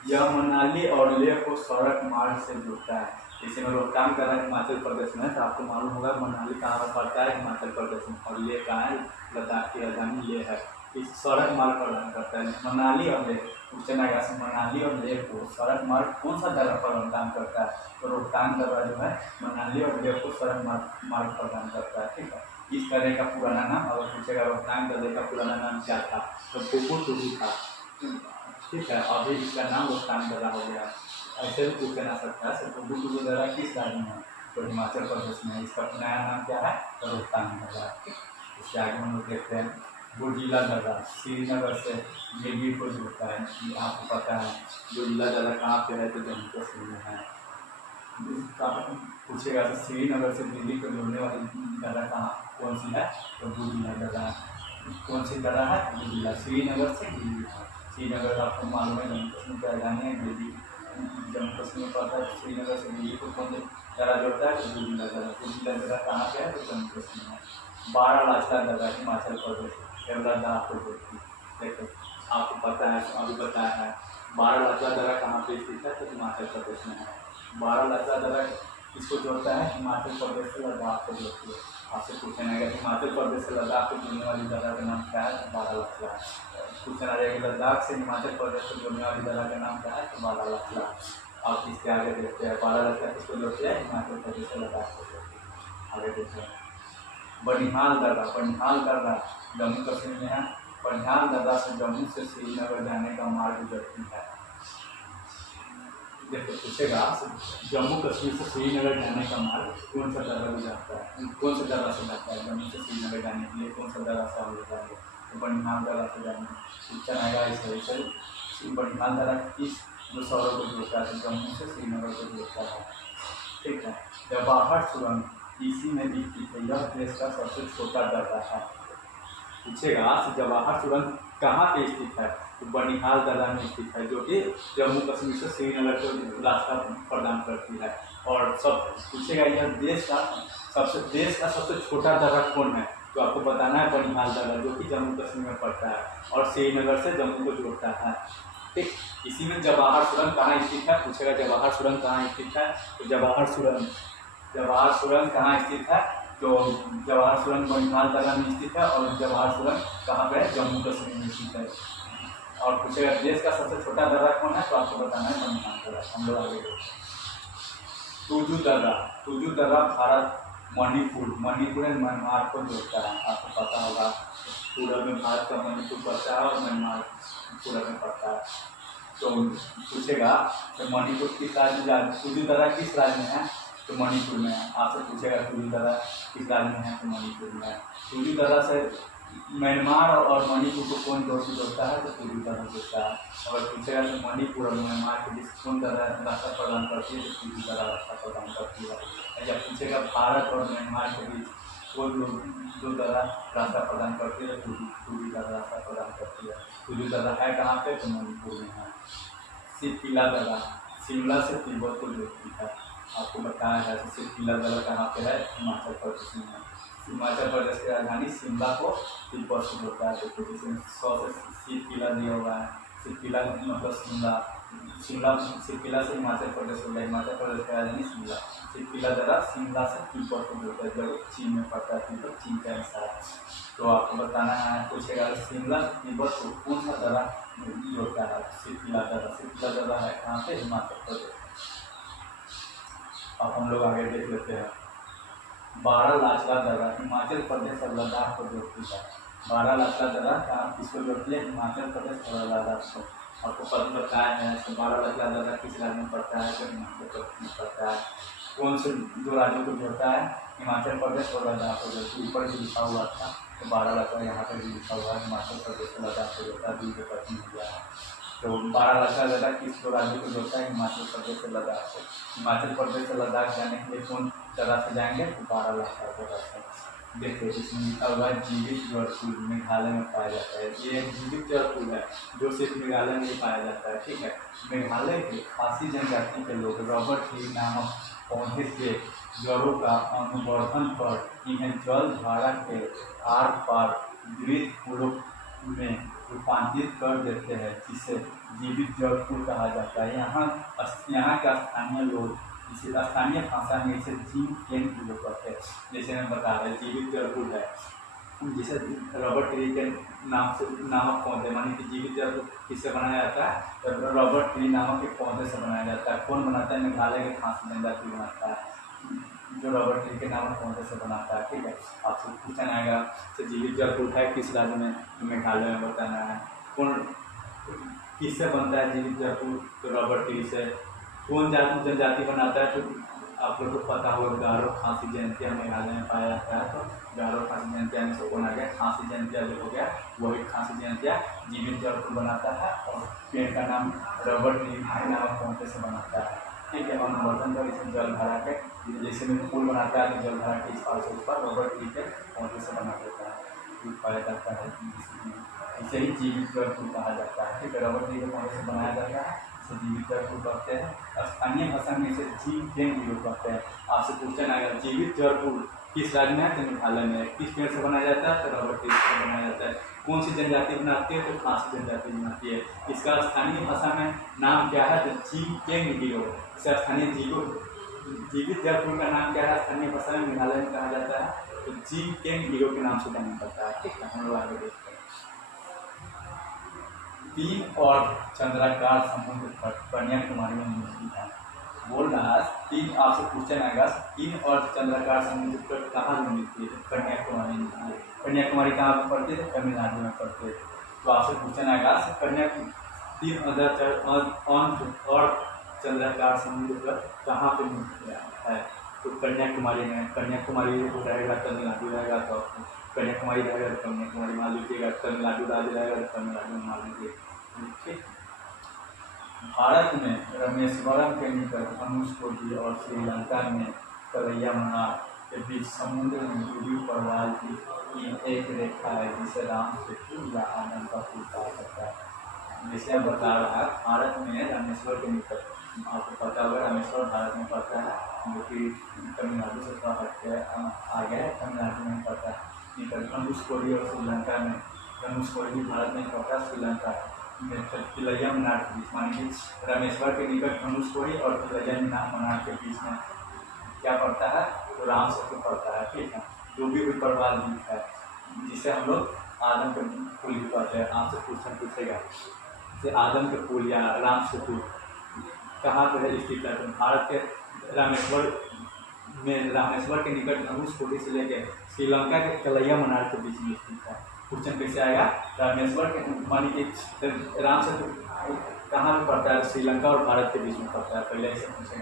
यह मनाली और लेह को सड़क मार्ग से जोड़ता है। इसे में रोहतांग का हिमाचल प्रदेश में है, तो आपको मालूम होगा मनाली कहाँ पर पड़ता है, हिमाचल प्रदेश में, और लेह कहाँ है, लद्दाख की राजधानी लेह है। इस सड़क मार्ग प्रदान करता है मनाली और लेह। क्वेश्चन आएगा से मनाली और लेह को सड़क मार्ग कौन सा जगह प्रदान करता है, तो रोहतांग दर्रा जो है मनाली और लेह को सड़क मार्ग प्रदान करता है। ठीक है, इस तरह का पुराना नाम अगर पूछेगा रोहतांग दर्रे का पुराना नाम क्या था, तो बुकुटुबी था। ठीक है, अभी इसका नाम रोहतांग दर्रा हो गया। ऐसे भी पूछा जा सकता है सर बुकुटुबी दर्रा किस राज्य में है, तो हिमाचल प्रदेश में। इसका नया नाम क्या है, तो रोहतांग दर्रा। इसके आगे हम लोग देखते हैं बुर्जिला दर्रा, श्रीनगर से दिल्ली को जोड़ता है। ये आपको पता है बुर्जिला दर्रा कहाँ पे है, तो जम्मू कश्मीर में है। पूछेगा तो श्रीनगर से दिल्ली को जोड़ने वाली दर्रा कहाँ कौन सी है, तो बुर्जिला दर्रा। कौन सी दर्रा है, बुर्जिला। श्रीनगर से दिल्ली है। श्रीनगर आपको मालूम है जम्मू कश्मीर की राजधानी है दिल्ली, जम्मू कश्मीर पड़ता है। श्रीनगर से दिल्ली को कौन दर्रा जोड़ता है, तो बुर्जिला दर्रा। बुर्जिला दर्रा कहाँ पे है, तो जम्मू कश्मीर में। बारालाचा दर्रा हिमाचल प्रदेश लद्दाख को जोड़ती है। देखो आपको पता है, अभी बताया है बारालाचा दर्रा कहाँ पे स्थित है, तो हिमाचल प्रदेश में है। बारालाचा दर्रा किसको जोड़ता है, हिमाचल प्रदेश से लद्दाख को जोड़ती है। आपसे पूछना है कि हिमाचल प्रदेश से लद्दाख को जोड़ने वाली दर्रा का नाम क्या है, तो बारालाचा। पूछना रहेगा लद्दाख से हिमाचल प्रदेश को जोड़ने वाली दर्रा का नाम क्या है, तो बारालाचा। आप इसके आगे देखते हैं बारालाचा किसको जोड़ते हैं, हिमाचल प्रदेश से लद्दाख को जोड़ते हैं। आगे देखते हैं बनिहाल दर्रा। बनिहाल दर्रा जम्मू कश्मीर में है। बनिहाल दर्रा से जम्मू से श्रीनगर जाने का मार्ग जोड़ती है। देखो पूछेगा जम्मू कश्मीर से श्रीनगर जाने का मार्ग कौन सा दर्रा से जाता है, कौन सा दर्रा से जाता है जम्मू से श्रीनगर जाने के लिए, कौन सा दर्रा से हम लोग जाएंगे, तो बनिहाल दर्रा से जाएंगे। शिक्षण आएगा इस बनिहाल दर्रा किस जो शहरों को जोड़ता है, जम्मू से श्रीनगर को जोड़ता है। ठीक है, जवाहर सुरंग इसी में स्थित है। यह देश का सबसे छोटा दर्रा है। पूछेगा जवाहर सुरंग कहाँ पे स्थित है, तो बनिहाल दर्रा में स्थित है, जो कि जम्मू कश्मीर से श्रीनगर को रास्ता प्रदान करती है। और सब पूछेगा यह देश का सबसे छोटा दर्रा कौन है, तो आपको बताना है बनिहाल दर्रा, जो कि जम्मू कश्मीर में पड़ता है और श्रीनगर से जम्मू को जोड़ता है। ठीक, इसी में जवाहर सुरंग कहाँ स्थित है, पूछेगा जवाहर सुरंग कहाँ स्थित है, तो जवाहर सुरंग कहाँ स्थित है, तो जवाहर सुरंग बनिहाल दर्रा में स्थित है। और जवाहर सुरंग कहाँ पे है, जम्मू कश्मीर में स्थित है। और पूछेगा देश का सबसे छोटा दर्रा कौन है, तो आपको बताना है बनिहाल दर्रा। हम लोग आगे तुजू दर्रा। तुजू दर्रा भारत मणिपुर एंड म्यांमार को जोड़ता है। आपको पता होगा पूर्व में भारत का मणिपुर पड़ता है और म्यांमार पूर्व में पड़ता है। तो पूछेगा तो मणिपुर किस राज्य में, तुजू दर्रा किस राज्य में है, तो मणिपुर में है। आपसे पूछेगा तुजू दर्रा किस राज्य में है, तो मणिपुर में है। तुजू दर्रा से म्यांमार और मणिपुर को कौन जोड़ता है, तो तुजू दर्रा जोड़ता है। अगर पूछेगा तो मणिपुर और म्यांमार के बीच कौन दर्रा रास्ता प्रदान करती है, तो तुजू दर्रा रास्ता प्रदान करती है। जब पूछेगा भारत और म्यांमार के बीच कौन दो दर्रा रास्ता प्रदान करती है, तो तुजू दर्रा रास्ता प्रदान करती है। तुजू दर्रा है कहाँ पे, तो मणिपुर में है। सिरकिला दर्रा शिमला से तिब्बत को जोड़ती है। आपको बताया है सिरकिला दर्रा कहाँ पे है, हिमाचल प्रदेश में है। हिमाचल प्रदेश की राजधानी शिमला को तिब्बत से जोड़ता है। तो इसमें 100 से सिरकिला दिया हुआ है। सिरकिला मतलब सिरकिला से हिमाचल प्रदेश हो गया। हिमाचल प्रदेश की राजधानी शिमला। सिरकिला दर्रा शिमला से तिब्बत को जोड़ता है, जो चीन में पड़ता है। तिब्बत चीन का हिस्सा है। तो आपको बताना है, पूछेगा शिमला से तिब्बत को कौन सा दर्रा जोड़ता है, सिरकिला दर्रा है कहाँ पे, हिमाचल प्रदेश। अब हम लोग आगे देख लेते हैं बारालाचा दर्रा हिमाचल प्रदेश और लद्दाख को जोड़ती है। बारालाचा दर्रा किसको जोड़ती है, हिमाचल प्रदेश और लद्दाख को। आपको पता बताया है बारालाचा दर्रा किस राज्य में पड़ता है, तो हिमाचल प्रदेश में पड़ता है। कौन से दो राज्यों को जोड़ता है, हिमाचल प्रदेश और लद्दाख को जोड़ती है। ऊपर भी लिखा हुआ था तो बारालाचा यहाँ पर भी लिखा हुआ है, हिमाचल प्रदेश और लद्दाख को जोड़ता है। दूर के प्रश्न हो गया है। तो बारालाचा दर्रा किस दो राज्यों को जोड़ता है, हिमाचल प्रदेश से लद्दाख को। हिमाचल प्रदेश से लद्दाख जाने के लिए कौन दर्रा से जाएंगे, तो बारालाचा दर्रा से। देखिए इसमें लिखा हुआ है जीवित जलकुल मेघालय में पाया जाता है। ये एक जीवित जलकुल है जो सिर्फ मेघालय में ही पाया जाता है। ठीक है, मेघालय के खासी जनजाति के लोग रबर ट्री नामक पौधे के जड़ों का अनुवर्धन कर इन्हें जल धारा के आर पार विविध फूलों में रूपांतरित कर देते हैं, जिससे जीवित जलपुर कहा जाता है। यहाँ के स्थानीय लोग इसे स्थानीय भाषा में इसे जीव केन प्रयोग करते हैं। जैसे हम बता रहे हैं जीवित जलपुर है, जिसे रबर ट्री के नाम से नामक पौधे मानी कि जीवित जलपुर किससे बनाया जाता है, तो रबर ट्री नामक एक पौधे से बनाया जाता है। कौन बनाता है, मेघालय के खासी जनजाति बनाता है, जो रबर ट्री के नामक पौधे से बनाता है। ठीक है, आपसे पूछा जाएगा तो जीवित जलपुर है किस राज्य में, मेघालय में बताना है। कौन किससे बनता है जीवित जलपुर, तो रबर ट्री से। कौन जनजाति बनाता है, तो आप लोग को पता होगा गारो खासी जयंतिया मेघालय में पाया जाता है। तो गारो खासी जयंतिया में से कौन आ गया, खासी जयंतिया जो हो गया वही खासी जयंतिया जीवित जलपुर बनाता है। और पेड़ का नाम रबर ट्री नामक पौधे से बनाता है। ठीक है, अनुवर्तन कर इसे जलधारा के, जैसे में पुल बनाता है तो जलधारा के इस पार से उस पार रबर ट्री के पौधे से बना देता है, पाया जाता है। इसे ही जीवित जलपुर कहा जाता है। ठीक है, रबर ट्री के पौधे से बनाया जाता है, इसे जीवित जलपुर कहते हैं। स्थानीय भाषा में इसे जीव केन प्रयोग करते हैं। आपसे क्वेश्चन आएगा जीवित जलपुर किस राज्य में है, तो मेघालय में। किस पेड़ से बनाया जाता है, तो रबर ट्री से बनाया जाता है। कौन सी जनजाति बनाती है, तो खासी जनजाति बनाती है। इसका स्थानीय भाषा में नाम क्या है, तो जीव केन प्रयोग। इसका स्थानीय जीवित जलपुर का नाम क्या है, स्थानीय भाषा में मेघालय में कहा जाता है, तो जीव केन प्रयोग के नाम से जाना जाता है। ठीक है, हम लोग आगे देखते हैं। तीन और चंद्राकार समुद्र तट कन्याकुमारी में स्थित है। बोल रहा है तीन, आपसे क्वेश्चन आएगा तीन और चंद्राकार समुद्र तट कहाँ में मिलती है, कन्याकुमारी में मिलती है। कन्याकुमारी कहाँ पर पड़ती है, तमिलनाडु में पड़ती है। तो आपसे क्वेश्चन आएगा तीन और चंद्राकार समुद्र तट कहाँ पे मिलती है, तो कन्याकुमारी में। कन्याकुमारी रहेगा तमिलनाडु रहेगा, तो कन्याकुमारी रहेगा तो कन्याकुमारी मान लीजिएगा, तमिलनाडु राज्य रहेगा तो तमिलनाडु में मान लीजिए। ठीक, भारत में रामेश्वरम के निकट धनुषकोडी और श्रीलंका में कलैयामनार के बीच समुद्र में दूरी प्रवाल की एक रेखा है, जिसे राम सेतु या आनंद का पुल कहा जाता है। जैसे बता रहा है भारत में रामेश्वर के निकट, आपको पता होगा रामेश्वर भारत में पड़ता है, जो कि तमिलनाडु से थोड़ा हट के आगे है, तमिलनाडु में पड़ता है। धनुषकोडी और श्रीलंका में, धनुषकोडी भारत में पड़ता है, श्रीलंका में कलैयामनार के बीच, मानिए रामेश्वर के निकट धनुषकोडी और कलैयामनार के बीच में क्या पड़ता है, तो राम सेतु पड़ता है। ठीक है, जो भी हुई प्रवाल द्वीप है, जिसे हम लोग आदम के पुल भी कहते हैं। आपसे क्वेश्चन पूछेगा जैसे आदम के पुल या राम सेतु कहाँ पर है स्थित है, तो भारत के रामेश्वर के निकट धनुषकोडी से लेकर श्रीलंका के कलैयामनार के बीच में स्थित है। क्वेश्चन कैसे आएगा, रामेश्वर के मानी कि राम सेतु कहाँ पर पड़ता है, श्रीलंका और भारत के बीच में पड़ता है, पहले ऐसे पूछेगा।